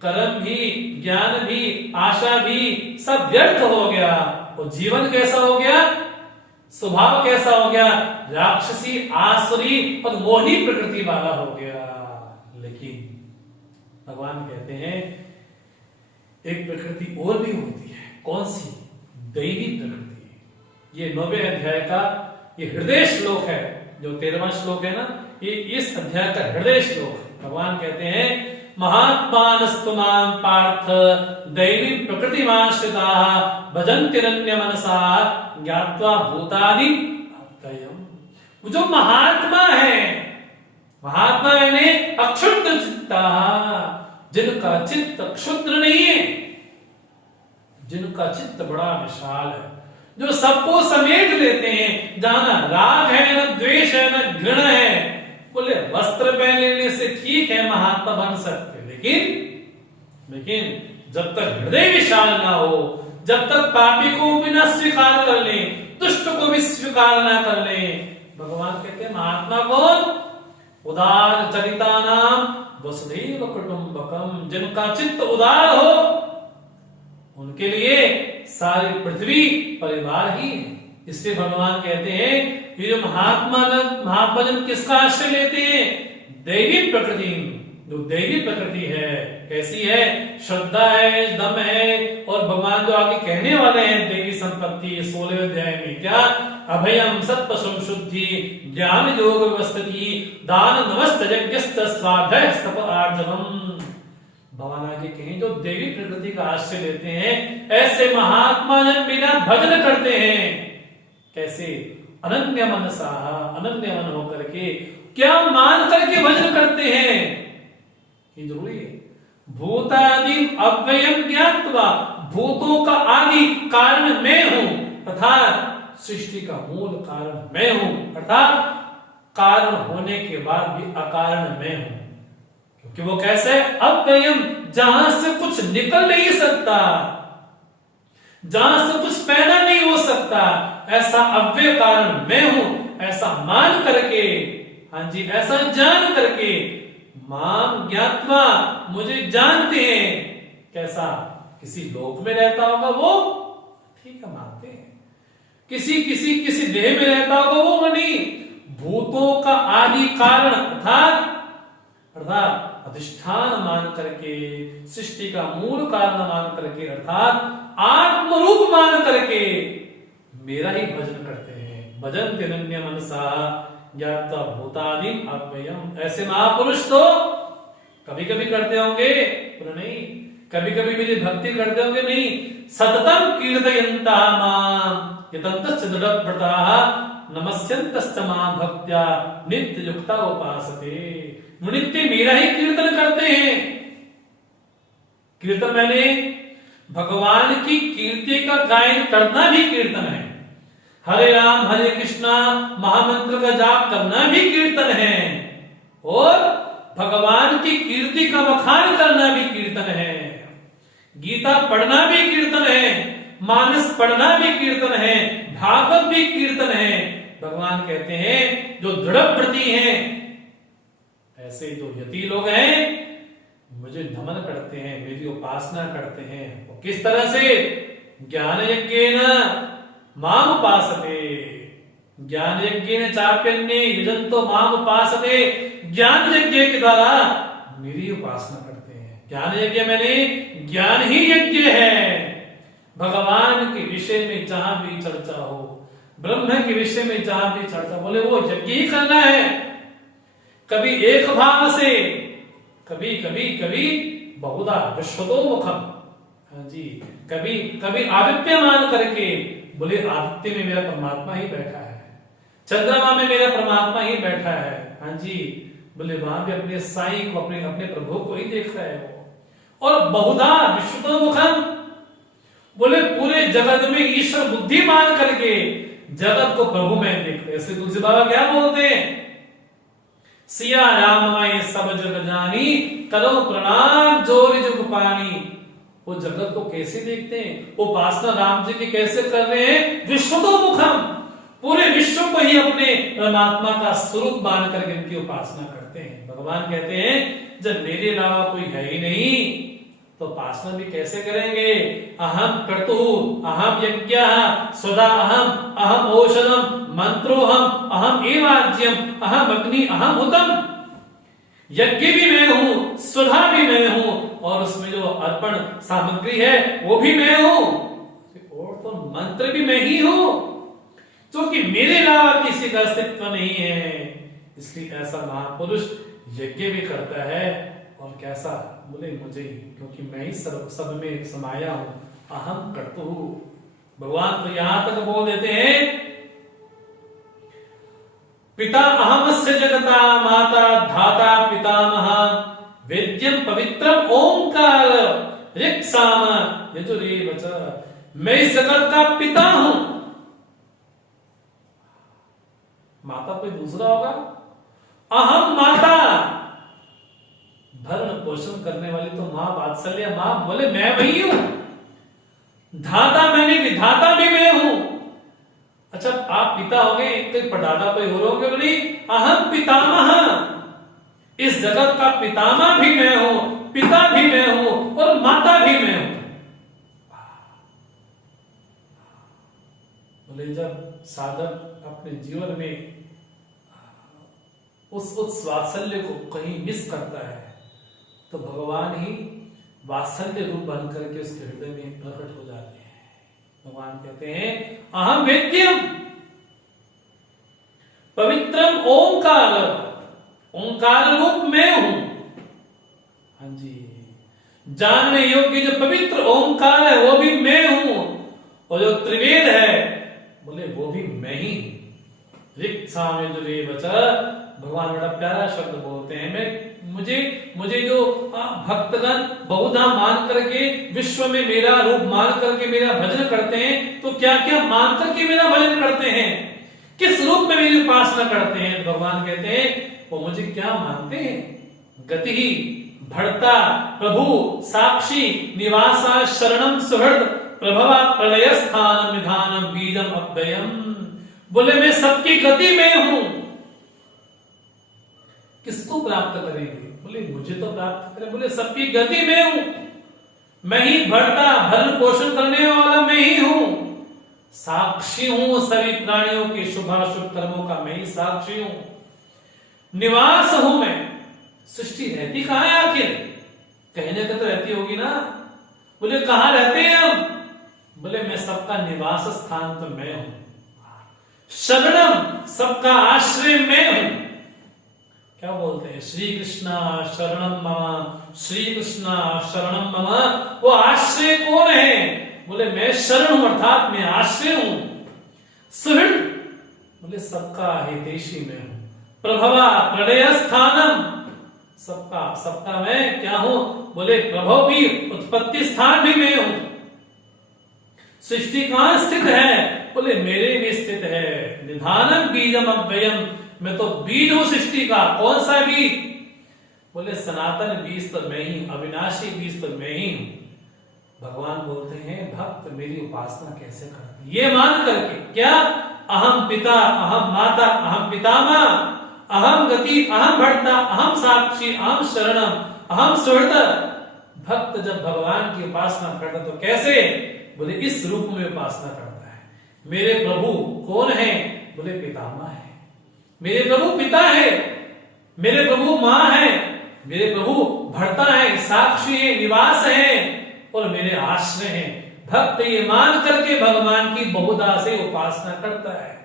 कर्म भी, ज्ञान भी, आशा भी सब व्यर्थ हो गया। और जीवन कैसा हो गया? स्वभाव कैसा हो गया? राक्षसी, आसुरी और मोहिनी प्रकृति वाला हो गया। लेकिन भगवान कहते हैं एक प्रकृति और भी होती है। कौन सी? दैवी प्रकृति। ये 9वें अध्याय का ये हृदय श्लोक है, जो 13वां श्लोक है ना, ये इस अध्याय का हृदय श्लोक है। भगवान कहते हैं महात्मानस्तुमां पार्थ दैवी प्रकृतिमाश्रिताः भजन्तिरन्य मनसा ज्ञात्वा भूतानि अव्ययम्। वो जो महात्मा है, महात्मा यानी अक्षुद्र चित्ता, जिनका चित्त क्षुद्र नहीं है, जिनका चित्त बड़ा विशाल है, जो सबको समेट लेते हैं, जहां ना राग है, ना द्वेष है, ना घृण है। बोले वस्त्र पहन लेने से ठीक है महात्मा बन सकते, लेकिन जब तक हृदय विशाल ना हो, जब तक पापी को भी ना स्वीकार कर ले, दुष्ट को भी स्वीकार ना कर ले। भगवान कहते हैं महात्मा कौन? उदार चरिता नाम वसुधैव कुटुंबकम। जिनका चित्त उदार हो उनके लिए सारी पृथ्वी परिवार ही है। इससे भगवान कहते हैं ये जो महात्मा जन किसका आश्रय लेते हैं? दैवी प्रकृति। जो दैवी प्रकृति है कैसी है? श्रद्धा है, दम है, और भगवान जो आगे कहने वाले हैं दैवी संपत्ति 16वें अध्याय में क्या? अभयम सत्व संशुद्धि ज्ञान योग व्यवस्थिति दान नमस्त यज्ञस्त स्वाध्याय स्तप आर्जवम। भगवान आगे कहें जो देवी प्रकृति का आश्रय लेते हैं ऐसे महात्मा जन बिना भजन करते हैं। कैसे? अनन्य मनसा, अनन्य मन होकर के, क्या मान करके भजन करते हैं? ये जरूरी है। भूतादि अव्ययम ज्ञात्वा, भूतों का आदि कारण मैं हूं, अर्थात सृष्टि का मूल कारण मैं हूं, अर्थात कारण होने के बाद भी अकारण मैं हूं। क्योंकि वो कैसे? अव्ययम, जहां से कुछ निकल नहीं सकता, जहां से कुछ पैदा नहीं हो सकता, ऐसा अव्यय कारण मैं हूं। ऐसा मान करके, हाँ जी, ऐसा जान करके, माम ज्ञात्वा, मुझे जानते हैं। कैसा? किसी लोक में रहता होगा वो ठीक है, मानते हैं। किसी देह में रहता होगा वो नहीं। भूतों का आदि कारण अर्थात अधिष्ठान मान करके, सृष्टि का मूल कारण मान करके, अर्थात आत्म रूप मान करके मेरा ही भजन करते हैं। भजन तिनन्य मनसा ज्ञाता भूतादि अव्ययम। ऐसे महापुरुष तो कभी कभी करते होंगे, नहीं कभी कभी मेरी भक्ति करते होंगे, नहीं सततम कीर्तयन्ता माम यतन्तश्च दृढव्रताः नमस्यन्तश्च मां भक्त्या नित्य युक्ता उपासते। नित्य मेरा ही कीर्तन करते हैं। कीर्तन मैंने भगवान की कीर्ति का गायन करना भी कीर्तन है। हरे राम हरे कृष्णा महामंत्र का जाप करना भी कीर्तन है, और भगवान की कीर्ति का बखान करना भी कीर्तन है। गीता पढ़ना भी कीर्तन है, मानस पढ़ना भी कीर्तन है, भागवत भी कीर्तन है। भगवान कहते हैं जो दृढ़व्रती हैं, ऐसे जो यति लोग हैं मुझे नमन करते हैं, मेरी उपासना करते हैं। वो किस तरह से? ज्ञान यज्ञेन माम उपासते। ज्ञान यज्ञेन चाप्यन्ये यजन्तो माम उपासते। ज्ञान यज्ञ के द्वारा मेरी उपासना करते हैं। ज्ञान यज्ञ मैंने ज्ञान ही यज्ञ है। भगवान के विषय में जहां भी चर्चा हो, ब्रह्म के विषय में जहां भी चर्चा, बोले वो यज्ञ ही करना है। कभी एक भाव से, कभी कभी कभी बहुधा विश्वतोमुखम। हाँ जी, कभी कभी आदित्य मान करके, बोले आदित्य में मेरा परमात्मा ही बैठा है, चंद्रमा में मेरा परमात्मा ही बैठा है। हाँ जी, बोले वहां भी अपने साईं को, अपने अपने प्रभु को ही देख रहा है वो। और बहुधा विश्वतोमुखम, बोले पूरे जगत में ईश्वर बुद्धि मान करके जगत को प्रभु में देखते। ऐसे तुलसी बाबा क्या बोलते हैं? सिया राममय सब जग जानी, करो प्रणाम जोरी जुग पानी। वो जगत को कैसे देखते हैं? वो उपासना राम जी की कैसे कर रहे हैं? विश्वतोमुखम, पूरे विश्व को ही अपने परमात्मा का स्वरूप मान करके उनकी उपासना करते हैं। भगवान कहते हैं जब मेरे अलावा कोई है ही नहीं तो उपासना भी कैसे करेंगे? अहम कर्तु अहम यज्ञ सदा अहम औषधम मंत्रोहम अहम एवाज्यम अहम अग्नि अहम हुतम। यज्ञ भी मैं हूं, स्वधा भी मैं हूं, और उसमें जो अर्पण सामग्री है वो भी मैं हूं, और तो मंत्र भी मैं ही हूं, क्योंकि मेरे अलावा किसी का अस्तित्व नहीं है। इसलिए ऐसा महापुरुष यज्ञ भी करता है। और कैसा? बोले मुझे ही, क्योंकि मैं ही सब में समाया हूं, अहम कर्तु। भगवान तो यहां तक बोल देते हैं पिता अहमस्य जगता माता धाता पितामह वेद्यम पवित्रम ओंकार ऋक्साम यजुरेव च। मैं इस जगत का पिता हूं। माता कोई दूसरा होगा? अहम माता, भरण पोषण करने वाली तो मां, वात्सल्य मां, बोले मैं वही हूं। धाता मैंने, विधाता भी मैं हूं। अच्छा, आप पिता हो गए, कोई परदादा कोई हो रहोगे? बोली अहम पितामह, इस जगत का पितामह भी मैं हूं, पिता भी मैं हूं, और माता भी मैं हूं। बोले जब साधक अपने जीवन में उस वात्सल्य को कहीं मिस करता है तो भगवान ही वात्सल्य रूप बन करके उसके हृदय में प्रकट हो जाते हैं। भगवान कहते हैं अहम वेद्यम पवित्रम ओंकार, ओंकार रूप मैं हूं। हाँ जी, जानने योग्य जो पवित्र ओंकार है वो भी मैं हूं, और जो त्रिवेद है बोले वो भी मैं ही। ऋक्साम यजुरेव च। भगवान बड़ा प्यारा शब्द बोलते हैं। मुझे जो भक्तगण बहुधा मान करके विश्व में मेरा रूप मान करके मेरा भजन करते हैं, तो क्या क्या मान करके मेरा भजन करते हैं, किस रूप में मेरी उपासना करते हैं? भगवान कहते हैं वो मुझे क्या मानते हैं? गति ही भर्ता प्रभु साक्षी निवासा शरणम सुहृद प्रभवा प्रलय स्थान विधानम बीजम अव्ययम। बोले मैं सबकी गति में हूं। किसको प्राप्त करेंगे? बोले मुझे तो प्राप्त करें। बोले सबकी गति में हूं, मैं ही भरता भरण पोषण करने वाला मैं ही हूं, साक्षी हूं सभी प्राणियों के शुभाशुभ कर्मों का, मैं ही साक्षी हूं, निवास हूं मैं। सृष्टि रहती कहां है आखिर? कहने को तो रहती होगी ना। बोले कहां रहते हैं हम? बोले मैं सबका निवास स्थान तो मैं हूं, शरणम सबका आश्रय मैं हूं। क्या बोलते हैं? श्री कृष्णा शरणम मम, श्री कृष्णा शरणम मम। वो आश्रय कौन है? बोले मैं शरण हूं, अर्थात मैं आश्रय हूं। सुहृद बोले सबका हितैषी मैं हूं, प्रभवा प्रलय स्थानम, सबका मैं क्या हूं? बोले प्रभव भी, उत्पत्ति स्थान भी मैं हूं। सृष्टि कहां स्थित है? बोले मेरे में स्थित है। निधानम बीजम अव्ययम, मैं तो बीज हूं सृष्टि का। कौन सा बीज? बोले सनातन बीज तो मैं ही, अविनाशी बीज तो मैं ही हूं। भगवान बोलते हैं भक्त मेरी उपासना कैसे करते? ये मान करके क्या? अहम पिता, अहम माता, अहम पितामह, अहम गति, अहम भर्ता, अहम साक्षी, अहम शरणम, अहम सुहृद। भक्त जब भगवान की उपासना करता तो कैसे? बोले इस रूप में उपासना करता है। मेरे प्रभु कौन है? बोले पितामह है, मेरे प्रभु पिता है, मेरे प्रभु मां है, मेरे प्रभु भर्ता है, साक्षी है, निवास है और मेरे आश्रय है। भक्त ये मान करके भगवान की बहुधा से उपासना करता है।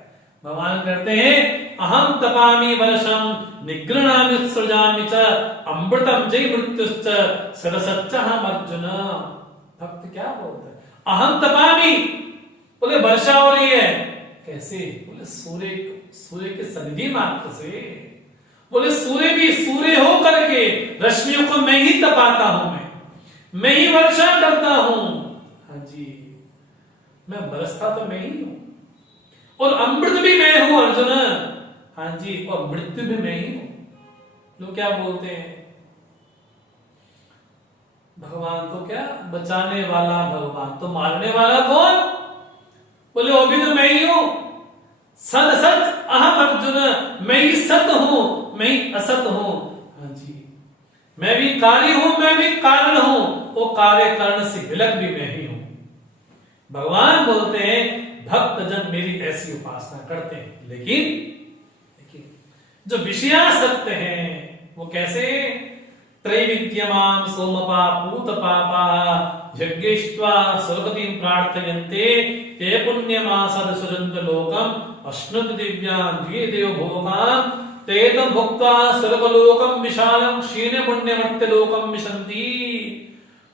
भगवान कहते हैं अहम तपामि वर्षम निगृणामि सृजामि च अमृतम जय मृत्युश्च सदसच्चहम अर्जुन। भक्त क्या बोलता है? अहम तपामि, बोले वर्षा हो रही है, कैसे? बोले सूर्य के सन्निधि मात्र से। बोले सूर्य भी सूर्य हो करके रश्मियों को मैं ही तपाता हूं, मैं ही वर्षा करता हूं। हाँ जी, मैं बरसता तो मैं ही हूं और अमृत भी मैं हूं अर्जुन। हाँ जी, और मृत्यु भी मैं ही हूं। लोग क्या बोलते हैं? भगवान तो क्या बचाने वाला, भगवान तो मारने वाला कौन? बोले वो भी तो मैं ही हूं। सत सच अहम अर्जुन, मैं ही सत हूं, मैं ही असत हूं। हाँ जी, मैं भी कार्य हूं, मैं भी कारण हूं, वो कार्य कारण से विलग भी मैं ही हूं। भगवान बोलते हैं भक्त जन मेरी ऐसी उपासना करते हैं, लेकिन जो विषयासक्त हैं वो कैसे? त्रैविद्यमाम सोमपा पूत पापा यज्ञेष्ट्वा स्वर्गतिं प्रार्थयन्ते ते पुण्यमासद सुजन्त लोकम अश्नुत दिव्यान् द्वे देव भोगान् ते तम भुक्त्वा स्वर्गलोकम विशालम क्षीण पुण्यमर्त्य लोकम विशन्ति।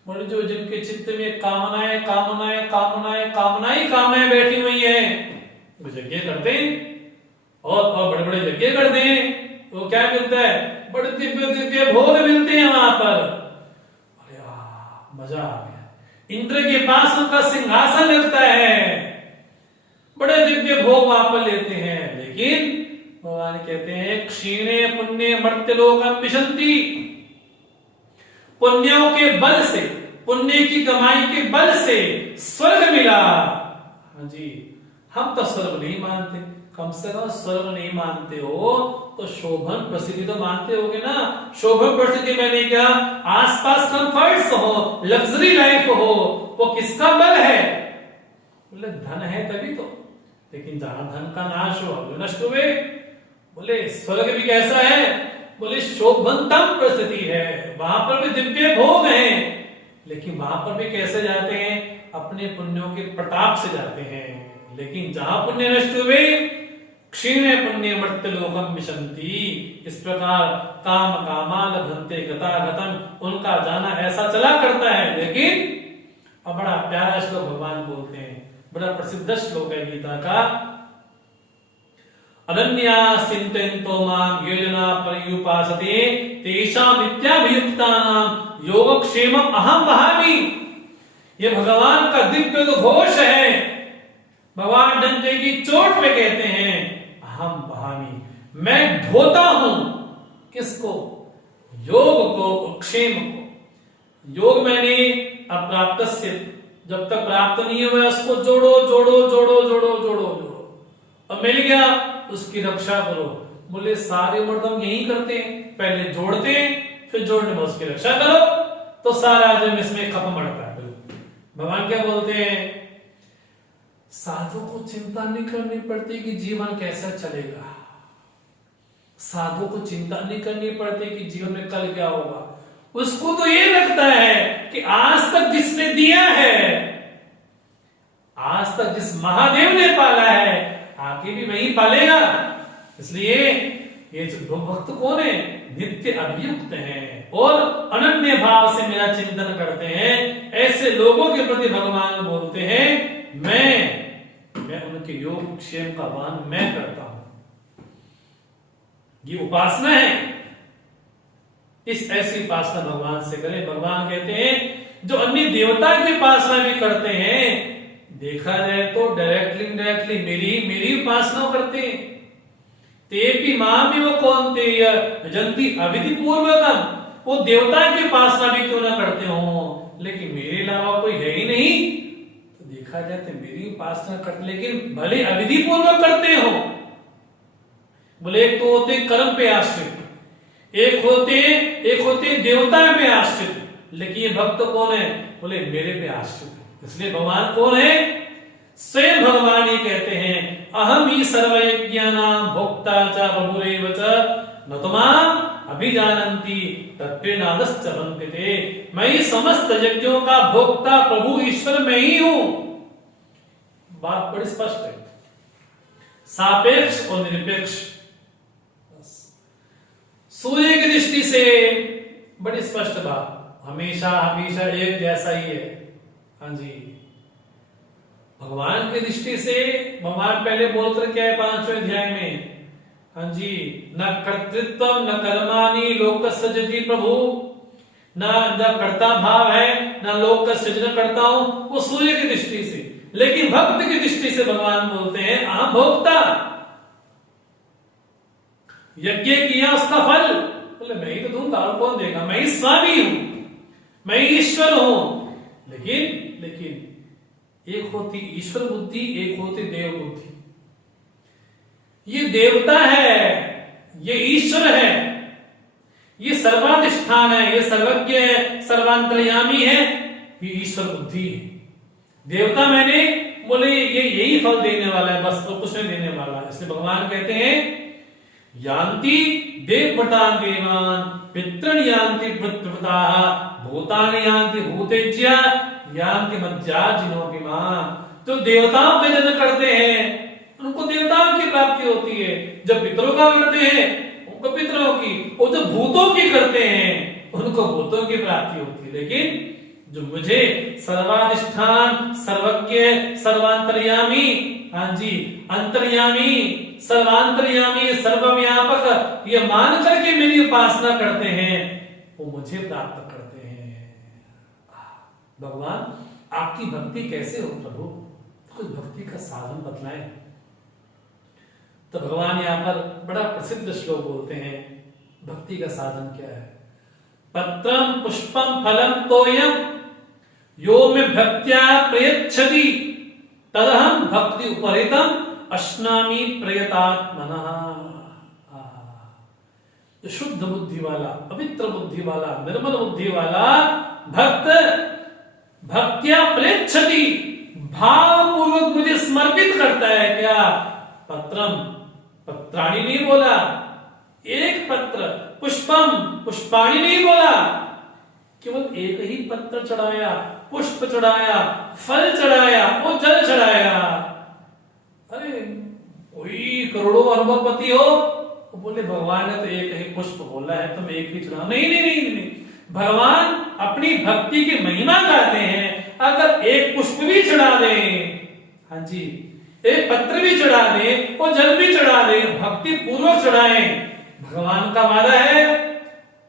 बोले जो जिनके चित्त में कामनाएं कामनाएं कामनाएं कामनाएं कामनाएं बैठी हुई है वो यज्ञ करते हैं और बड़े बड़े यज्ञ करते हैं, तो क्या मिलता है? बड़े दिव्य दिव्य भोग मिलते हैं वहां पर। अरे मजा आ गया। इंद्र के पास उनका सिंहासन लगता है, बड़े दिव्य भोग वहां पर लेते हैं, लेकिन भगवान कहते हैं क्षीणे पुण्य मर्त्य लोकम विशन्ति। पुण्यों के बल से, पुण्य की कमाई के बल से स्वर्ग मिला। हाँ जी, हम तो स्वर्ग नहीं मानते, कम से कम स्वर्ग नहीं मानते हो तो शोभन प्रसिद्धि तो मानते होगे ना। शोभन प्रसिद्धि मैंने क्या? आसपास कंफर्ट्स हो, लग्जरी लाइफ हो, वो किसका बल है? बोले धन है तभी तो, लेकिन जहां धन का नाश हो वो नष्ट हुए। बोले स्वर्ग भी कैसा है? बोले शोभनतम प्रसिद्धि है, वहां पर भी दिव्य भोग हैं, लेकिन वहां पर भी कैसे जाते हैं? अपने पुण्यों के प्रताप से जाते हैं। लेकिन जहां पुण्य नष्ट हुए क्षीणे पुण्य मर्त्य लोकम विशन्ति। इस प्रकार काम कामा लभन्ते गता गतम, उनका जाना ऐसा चला करता है। लेकिन अब बड़ा प्यारा श्लोक भगवान बोलते हैं, बड़ा प्रसिद्ध श्लोक है गीता का। अनन्या चिन्तयन्तो मां ये जना पर्युपासते तेषां नित्याभियुक्तानां योगक्षेमम् अहं वहामि। ये भगवान का दिव्य तो घोष है। भगवान डंडे की चोट पे कहते हैं अहम वहामि, मैं ढोता हूं। किसको? योग को, क्षेम को। योग मैंने अप्राप्त से, जब तक प्राप्त नहीं हुआ उसको जोड़ो जोड़ो जोड़ो जोड़ो जोड़ो जोड़ो, अब मिल गया उसकी रक्षा करो। बोले सारे मर्द हम यही करते हैं, पहले जोड़ते हैं फिर जोड़ने में उसकी रक्षा करो, तो सारा जन्म इसमें खप मरता है। भगवान क्या बोलते हैं, साधु को चिंता नहीं करनी पड़ती कि जीवन कैसा चलेगा, साधु को चिंता नहीं करनी पड़ती कि जीवन में कल क्या होगा। उसको तो ये लगता है कि आज तक जिसने दिया है, आज तक जिस महादेव ने पाला है, आगे भी वही पालेगा। इसलिए ये जो भक्त कौन है, नित्य अभियुक्त हैं और अनन्य भाव से मेरा चिंतन करते हैं, ऐसे लोगों के प्रति भगवान बोलते हैं मैं उनके योग क्षेम का वाहन मैं करता हूं। ये उपासना है, इस ऐसी उपासना भगवान से करें। भगवान कहते हैं जो अन्य देवता की उपासना भी करते हैं, देखा जाए तो डायरेक्टली इनडायरेक्टली मेरी उपासना करते हैं। तेपि मां भी वो कौन ते जंती अविधि पूर्वकम, वो देवता की उपासना भी क्यों ना करते हो, लेकिन मेरे अलावा कोई है ही नहीं, तो देखा जाए तो मेरी उपासना करते, लेकिन भले अविधि पूर्वक करते हो। बोले एक तो होते कर्म पे आश्रित, एक होते देवता पे आश्रित, लेकिन ये भक्त कौन है, बोले मेरे पे आश्रित। इसलिए भगवान कौन है, स्वयं भगवान ही कहते हैं अहम ही सर्वयज्ञानां भोक्ता च बभूरेव च न तुमाम अभिजानन्ति तत्त्वेनादश्च वन्दिते। मैं ही समस्त यज्ञों का भोक्ता प्रभु ईश्वर मैं ही हूं। बात बड़ी स्पष्ट है, सापेक्ष और निरपेक्ष। सूर्य की दृष्टि से बड़ी स्पष्ट बात, हमेशा हमेशा एक जैसा ही है। हाँ जी, भगवान की दृष्टि से भगवान पहले बोलकर क्या है 5वें अध्याय में, हाँ जी, न कर्तृत्व न कर्माणि लोक सृजति प्रभु, न कर्ता भाव है न लोक का सृजन करता हूं, वो सूर्य की दृष्टि से। लेकिन भक्त की दृष्टि से भगवान बोलते हैं अहम भोक्ता, यज्ञ किया उसका फल, बोले मैं ही तो दूंगा और कौन देगा, मैं ही स्वामी हूं, मैं ही ईश्वर हूं। लेकिन एक होती ईश्वर बुद्धि, एक होती देव बुद्धि। ये देवता है, ये ईश्वर है, ये सर्वाधिष्ठान है, ये सर्वज्ञ है, सर्वांतर्यामी है, ये ईश्वर बुद्धि है। देवता मैंने बोले ये यही फल देने वाला है, बस तो कुछ नहीं देने वाला। इसलिए भगवान कहते हैं यान्ति देवपटा देवान पितृण यान्ति पितृव्रताः भूतानि यान्ति भूतेज्या यान्ति मज्जाजिनोऽभिमान्। तो देवताओं का जन्म करते हैं उनको देवताओं की प्राप्ति होती है, जब पितरों का करते हैं उनको पितरों की, और जब भूतों की करते हैं उनको भूतों की प्राप्ति होती है। लेकिन जो मुझे सर्वाधिष्ठान, सर्वज्ञ, सर्वांतर्यामी, हाँ जी, अंतर्यामी, सर्वांतर्यामी, सर्वव्यापक, ये मान करके मेरी उपासना करते हैं, वो मुझे प्राप्त करते हैं। भगवान आपकी भक्ति कैसे हो प्रभु, कुछ भक्ति का साधन बतलाएं। तो भगवान यहां पर बड़ा प्रसिद्ध श्लोक बोलते हैं, भक्ति का साधन क्या है। पत्रम पुष्पम फलम तोयम यो में भक्त्या प्रयच्छति तदहम भक्ति उपरितम अश्नामि प्रयतात्मनः। शुद्ध बुद्धि वाला, पवित्र बुद्धि वाला, निर्मल बुद्धि वाला भक्त भक्त्या प्रयच्छति, भाव पूर्वक मुझे समर्पित करता है। क्या पत्रम, पत्राणि नहीं बोला, एक पत्र, पुष्पम, पुष्पाणि नहीं बोला, केवल एक ही पत्र चढ़ाया, पुष्प चढ़ाया, फल चढ़ाया, वो जल चढ़ाया। अरे कोई करोड़ों अरबपति हो, बोले भगवान ने तो एक ही पुष्प बोला है, तुम एक ही चढ़ाओ। नहीं नहीं नहीं नहीं, भगवान अपनी भक्ति की महिमा गाते हैं। अगर एक पुष्प भी चढ़ा दे, हाँ जी, एक पत्र भी चढ़ा दे, वो जल भी चढ़ा दे, भक्ति पूर्वक चढ़ाए, भगवान का वादा है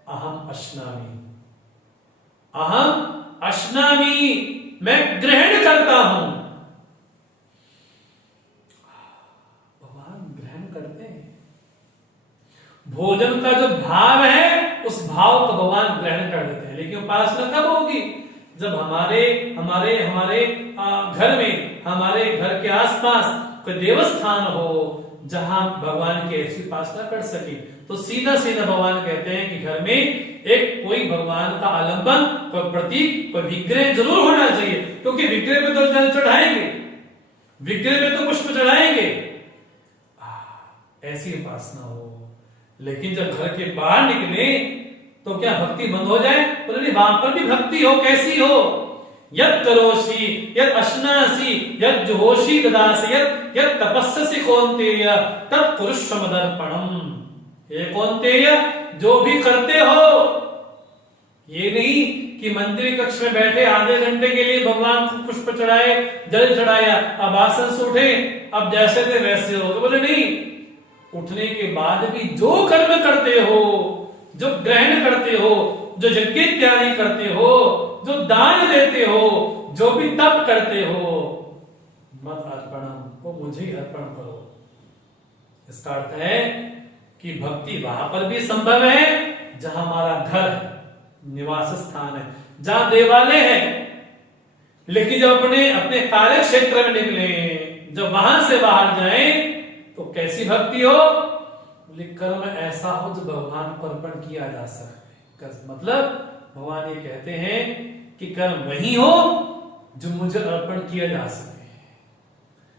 अहम अश्नामि, अहम अश्नामि, मैं ग्रहण करता हूं। भगवान ग्रहण करते हैं, भोजन का जो भाव है उस भाव को भगवान ग्रहण कर देते हैं। लेकिन उपासना कब होगी, जब हमारे घर में, हमारे घर के आसपास कोई देवस्थान हो, जहां भगवान की ऐसी उपासना कर सके। तो सीधा सीधा भगवान कहते हैं कि घर में एक कोई भगवान का आलंबन, कोई प्रतीक, कोई विग्रह जरूर होना चाहिए, क्योंकि विग्रह पे तो जल चढ़ाएंगे, विग्रह पे तो पुष्प चढ़ाएंगे, ऐसी उपासना हो। लेकिन जब घर के बाहर निकले तो क्या भक्ति बंद हो जाए? बोले नहीं, वहां पर भी भक्ति हो। कैसी हो? यत् करोषि यत् अश्नासि यत् जुहोषि ददासि यत् तपस्ससि कौन्तेय तत् कुरुष्व मदर्पणम्। ये कौन्तेय, जो भी करते हो, ये नहीं कि मंदिर कक्ष में बैठे आधे घंटे के लिए भगवान को पुष्प चढ़ाए, जल चढ़ाया, अब आसन से उठे, अब जैसे थे वैसे हो। तो बोले नहीं, उठने के बाद भी जो कर्म करते हो, जो ग्रहण करते हो, जो यज्ञ इत्यादि करते हो, जो दान देते हो, जो भी तप करते हो, मत अर्पणम, वो मुझे ही अर्पण करो। इसका अर्थ है कि भक्ति वहां पर भी संभव है जहां हमारा घर है, निवास स्थान है, जहां देवालय है। लेकिन जब अपने अपने कार्य क्षेत्र में निकले, जब वहां से बाहर जाए, तो कैसी भक्ति हो? बोले कर्म ऐसा हो जो भगवान को अर्पण किया जा सके। मतलब भगवान ये कहते हैं कि कर्म वही हो जो मुझे अर्पण किया जा सके।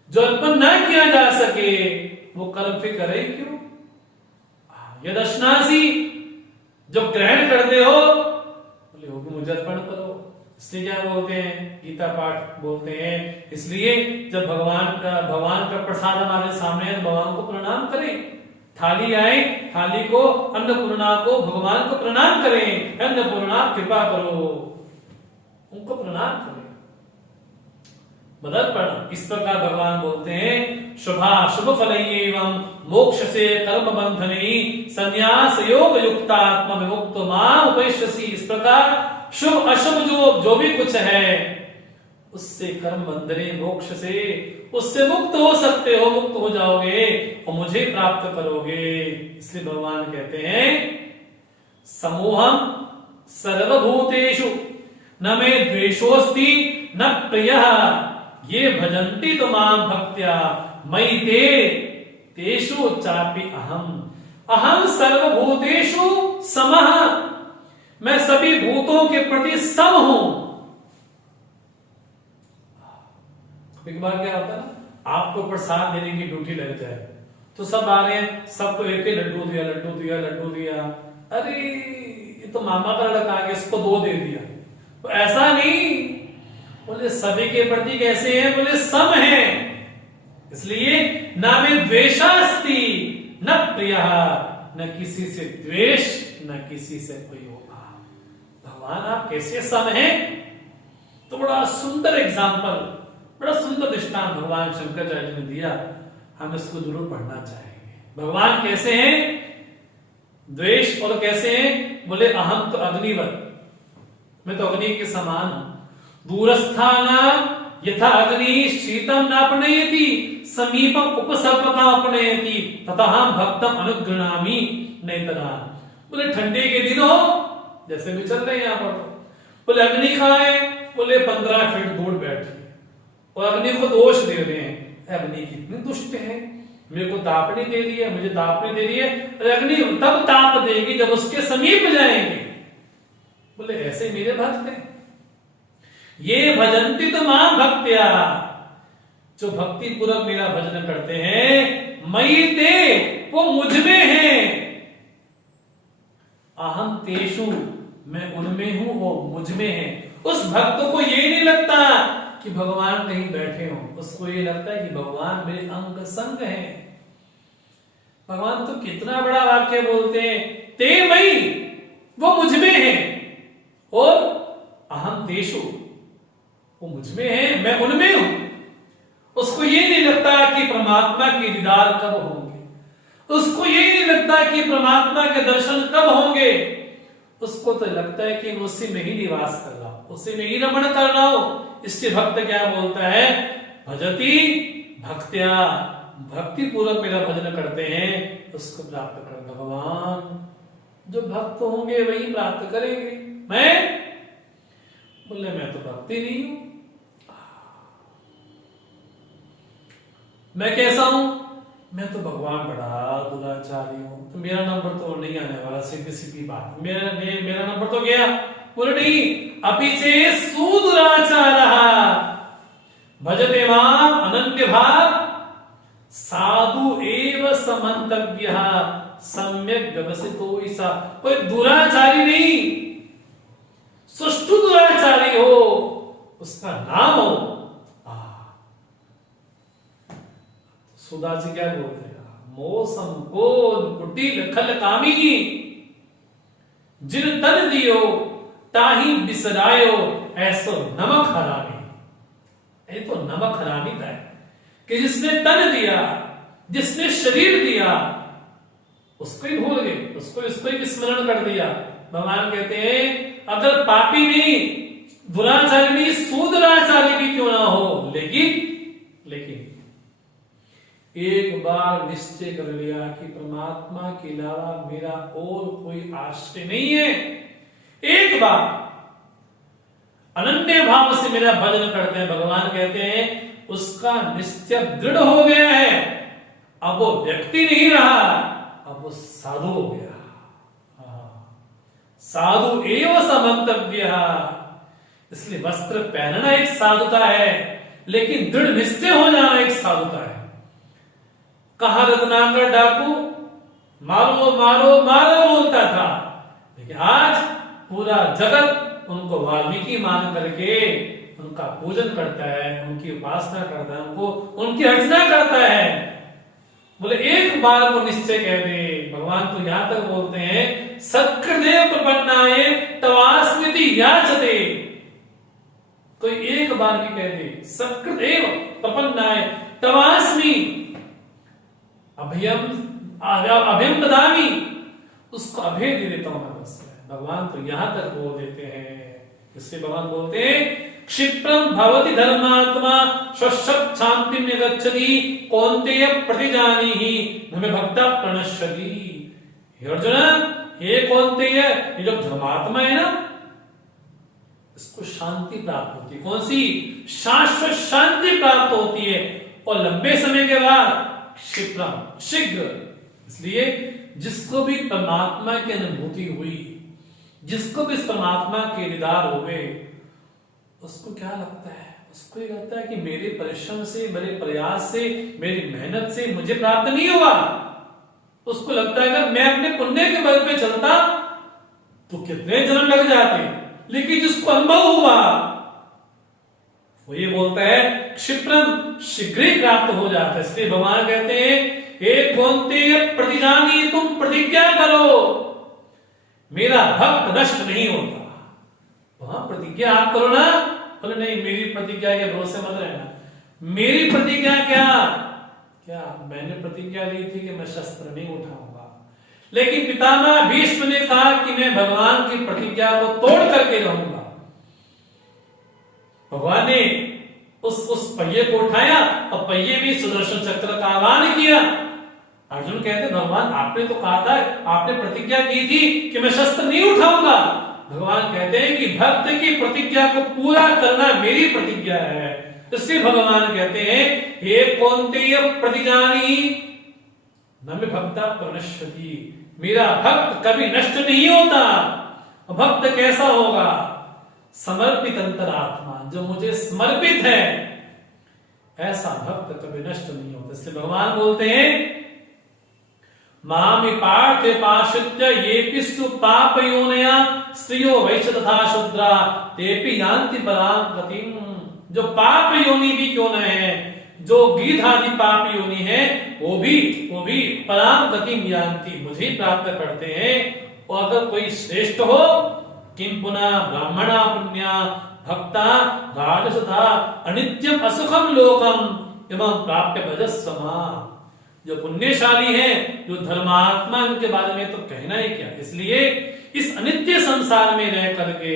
जो अर्पण ना किया जा सके वो कर्म फिर करे क्यों? यदश्नासी, जो ग्रहण करते हो, बोले वो भी मुझे अर्पण करो। इसलिए क्या बोलते हैं? गीता पाठ बोलते हैं। इसलिए जब भगवान का प्रसाद हमारे सामने है, भगवान को प्रणाम करें। थाली आए, थाली को, अन्नपूर्णा को, भगवान को प्रणाम करें। अन्नपूर्णा कृपा करो, उनको प्रणाम करें। मदर्पण, इस प्रकार भगवान बोलते हैं शुभा शुभ फलैयेवं मोक्ष से कर्म बंधने संन्यास योग युक्तात्म विमुक्त मां उपैष्यसि। इस प्रकार शुभ अशुभ जो भी कुछ है उससे कर्म बंधने, मोक्ष से, उससे मुक्त हो सकते हो, मुक्त हो जाओगे और मुझे प्राप्त करोगे। इसलिए भगवान कहते हैं समूहम सर्वभूतेषु न मे द्वेषोस्ति न प्रियः ये भजन्ति तो मां भक्त्या मयि ते तेषु चापि अहम सर्वभूतेषु समः। मैं सभी भूतों के प्रति सम हूं। एक बार क्या होता है ना, आपको प्रसाद देने की ड्यूटी लग जाए तो सब आ रहे हैं, सबको एक ही लड्डू दिया, लड्डू दिया, लड्डू दिया। अरे ये तो मामा का लड़का आ गया, इसको 2 दे दिया। तो ऐसा नहीं, बोले सभी के प्रति कैसे हैं? बोले सम है। इसलिए ना में द्वेषास्ति न प्रियः, न किसी से द्वेष, न किसी से कोई होगा। भगवान आप कैसे सम हैं? तो बड़ा सुंदर एग्जाम्पल, बड़ा सुंदर दृष्टांत भगवान शंकराचार्य ने दिया। हम इसको जरूर पढ़ना चाहेंगे। भगवान कैसे हैं? द्वेष, और कैसे हैं? बोले अहम तो अग्निवत, मैं तो अग्नि के समान हूं। दूरस्थानां यथा अग्नि शीतम नापनयति समीपम उपसर्पता अपनयति तथा हम भक्तम अनुगृणामि नेतरा। बोले ठंडे के दिन हो, जैसे भी चल रहे हैं यहां पर, बोले अग्नि कहां है? बोले 15 फीट दूर बैठी, और अग्नि को दोष दे रहे हैं, अग्नि कितनी दुष्ट है, मेरे को ताप नहीं दे रही है, मुझे ताप नहीं दे रही है। अग्नि तब ताप देगी जब उसके समीप जाएंगे। बोले ऐसे मेरे भक्त हैं, ये भजन्ति तो मां भक्त्या, जो भक्ति पूर्वक मेरा भजन करते हैं, मयि ते, वो मुझ में है, अहम तेषु, मैं उनमें हूं, वो मुझ में है। उस भक्त को ये नहीं लगता कि भगवान कहीं बैठे हो, उसको ये लगता है कि भगवान मेरे अंग संग है। भगवान तो कितना बड़ा वाक्य बोलते हैं, ते मयि, वो मुझ में है, और अहम तेषु, वो मुझ में है, मैं उनमें हूं। उसको ये नहीं लगता कि परमात्मा के दीदार कब होंगे, उसको ये नहीं लगता कि परमात्मा के दर्शन कब होंगे। उसको तो लगता है कि उसी में ही निवास कर रहा हूं, उसी में ही रमण कर रहा हूं। इससे भक्त क्या बोलता है? भजति भक्त्या, भक्ति पूर्वक मेरा भजन करते हैं, उसको प्राप्त कर। भगवान जो भक्त होंगे वही प्राप्त करेंगे। मैं बोले मैं तो भक्ति नहीं हूं, मैं कैसा हूं? मैं तो भगवान बड़ा दुराचारी हूँ, तो मेरा नंबर तो नहीं आने वाला, सीधी सीधी बात, मेरा नंबर तो गया। बोले नहीं, अभी से सुदुराचारः भजते माम अनन्य भाव साधु एव समन्तव्यः सम्यक व्यवसितो ईसा। कोई दुराचारी नहीं, सुष्ठु दुराचारी हो, उसका नाम हो। सुधा जी क्या बोलते हैं, मौसम कोन कुटिल खल कामी जिन तन दियो ताही बिसरायो ऐसो नमक हरामी। ये तो नमक हरामी का है कि जिसने तन दिया, जिसने शरीर दिया, उसको ही भूल गए, उसको ही विस्मरण कर दिया। भगवान कहते हैं अगर पापी नहीं, दुराचारी नहीं, सुदुराचारी भी क्यों ना हो, लेकिन एक बार निश्चय कर लिया कि परमात्मा के अलावा मेरा और कोई आश्रय नहीं है, एक बार अनन्य भाव से मेरा भजन करते हैं, भगवान कहते हैं उसका निश्चय दृढ़ हो गया है। अब वो व्यक्ति नहीं रहा, अब वो साधु हो गया। साधु एव समन्तव्य। इसलिए वस्त्र पहनना एक साधुता है, लेकिन दृढ़ निश्चय हो जाना एक साधुता है। कहा रत्नाकर डाकू मारो मारो मारो बोलता था, लेकिन आज पूरा जगत उनको वाल्मीकि मान करके उनका पूजन करता है, उनकी उपासना करता है, उनको उनकी अर्चना करता है। बोले एक बार को निश्चय कह दे, भगवान तो यहां तक बोलते हैं सकृदेव प्रपन्नाय तवास्मिति याचते। कोई एक बार भी कह दे सकृदेव प्रपन्नाय तवास्मि अभयम ददामि, उसको अभय दे देता हूं मैं बस। भगवान तो यहां तक बोल देते हैं। इसलिए भगवान बोलते हैं क्षिप्रम भवति धर्मात्मा शश्वत शांतिं निगच्छति कौन्तेय प्रतिजानीहि न मे भक्ता प्रणश्यति। हे अर्जुन, हे कौन्तेय, ये जो धर्मात्मा है ना, इसको शांति प्राप्त होती है। कौन सी? शाश्वत शांति प्राप्त होती है, और लंबे समय के बाद क्षिप्रम शीघ्र। इसलिए जिसको भी परमात्मा की अनुभूति हुई, जिसको भी परमात्मा के दीदार हुए, उसको क्या लगता है? उसको ये लगता है कि मेरे परिश्रम से, मेरे प्रयास से, मेरी मेहनत से मुझे प्राप्त नहीं हुआ। उसको लगता है अगर मैं अपने पुण्य के बल पे चलता तो कितने जन्म लग जाते, लेकिन जिसको अनुभव हुआ वो ये बोलता है क्षिप्रम शीघ्र ही प्राप्त हो जाता है। इसलिए भगवान कहते हैं हे कौन्तेय प्रतिजानी, तुम प्रतिज्ञा करो, मेरा भक्त नष्ट नहीं होता। वहां प्रतिज्ञा आप करो ना। बोले नहीं, मेरी प्रतिज्ञा के भरोसे मत रहना। मेरी प्रतिज्ञा क्या? मैंने प्रतिज्ञा ली थी कि मैं शस्त्र नहीं उठाऊंगा, लेकिन पितामह भीष्म ने कहा कि मैं भगवान की प्रतिज्ञा को तोड़ करके रहूंगा। भगवान ने उस पहिए को उठाया और पहिए में सुदर्शन चक्र का आह्वान किया। अर्जुन कहते भगवान आपने तो कहा था, आपने प्रतिज्ञा की थी कि मैं शस्त्र नहीं उठाऊंगा। भगवान कहते हैं कि भक्त की प्रतिज्ञा को पूरा करना मेरी प्रतिज्ञा है। इसलिए भगवान कहते हैं हे कौन्तेय प्रतिजानी न मे भक्ता प्रणश्यति, मेरा भक्त कभी नष्ट नहीं होता। भक्त कैसा होगा? समर्पित अंतरात्मा, जो मुझे समर्पित है, ऐसा भक्त कभी नष्ट नहीं होता। इसलिए भगवान बोलते हैं मामि पार्थे पाश्रित्य येपि सुपाप योनया स्त्रियो वैश्य तथा शूद्रा तेपि यान्ति परां गतिम्। जो पाप योनि भी क्यों न है, जो गीध आदि पाप योनि है, वो भी परां गतिम् यान्ति, मुझे प्राप्त करते हैं। और अगर कोई श्रेष्ठ हो, किम पुनः ब्राह्मणा पुण्या भक्ता राजसथा अनित्यम असुखम लोकम एवं प्राप्य भजस्वमा। जो पुण्यशाली है, जो धर्मात्मा, उनके बारे में तो कहना ही क्या। इसलिए इस अनित्य संसार में रह करके,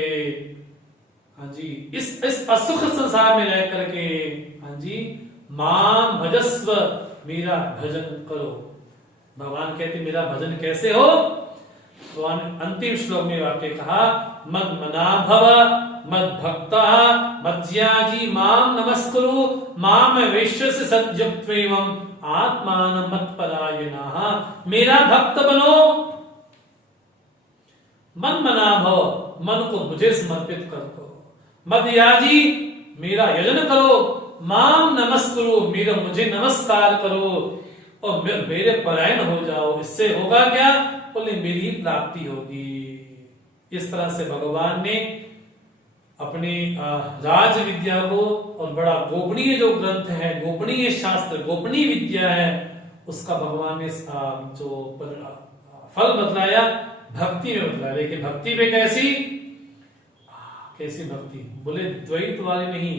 हाँ जी, इस असुख संसार में रह करके, हाँ जी, माम भजस्व, मेरा भजन करो। भगवान कहते मेरा भजन कैसे हो? भगवान अंतिम श्लोक में वाक्य कहा मद मना भव मद्भक्तः मद्याजी माम नमस्कुरु माम वैश्यस्य सद्यत्वेवं आत्मानं मत्परायणः। मेरा भक्त बनो, मन मना भव, मन को मुझे समर्पित करो। मद्याजी, मेरा यजन करो। माम नमस्कुरु, मेरा मुझे नमस्कार करो और मेरे परायण हो जाओ। इससे होगा क्या? बोले मेरी प्राप्ति होगी। इस तरह से भगवान ने अपनी राज विद्या को और बड़ा गोपनीय जो ग्रंथ है, गोपनीय शास्त्र, गोपनीय विद्या है, उसका भगवान ने जो फल बतलाया भक्ति में बतलाया। लेकिन भक्ति में कैसी भक्ति? बोले द्वैत वाली नहीं,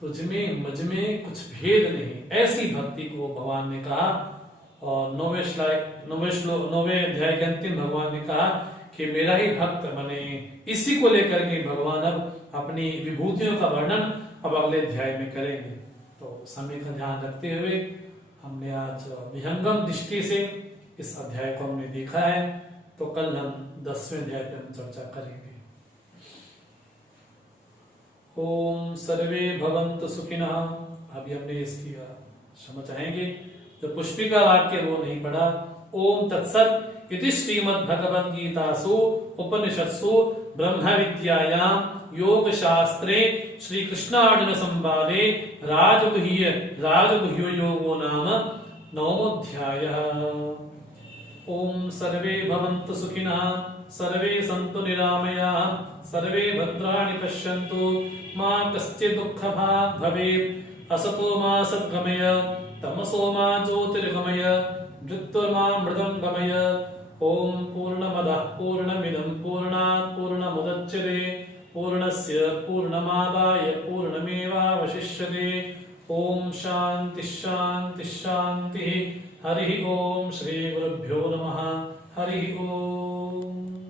तुझमें मुझमें कुछ भेद नहीं, ऐसी भक्ति को भगवान ने कहा। और 9वें अध्याय के अंतिम भगवान ने कहा कि मेरा ही भक्त बने। इसी को लेकर के भगवान अब अपनी विभूतियों का वर्णन अब अगले अध्याय में करेंगे। तो समय का ध्यान रखते हुए हमने आज विहंगम दृष्टि से इस अध्याय को हमने देखा है। तो कल हम 10वें अध्याय पर हम चर्चा करेंगे। ओम सर्वे भवन्तु सुखिनः। अभी हमने इसकी क्षमा चाहेंगे, जो पुष्पिका वाक्य वो नहीं पढ़ा। ओम तत्सत् इति श्रीमद्भगवद्गीतासु उपनिषत्सु ब्रह्म विद्यायां योग शास्त्रे श्री कृष्णार्जुन संवादे राजगुह्य योगो नाम 9मोऽध्यायः। ओम सर्वे भवन्तु सुखिनः, सर्वे सन्तु निरामयाः, सर्वे भद्राणि पश्यन्तु, मा कश्चित् दुःखभाग् भवेत्। असतो मा सद्गमय, तमसो मा ज्योतिर्गमय, मृत्युर्मामृतं गमय। ओम पूर्णमदः पूर्णमिदं पूर्णात् पूर्णमुदच्यते पूर्णस्य पूर्णमादाय पूर्णमेवावशिष्यते। ओम शांति शांति शांति। हरि ओम। श्री गुरुभ्यो नमः। हरि ओम।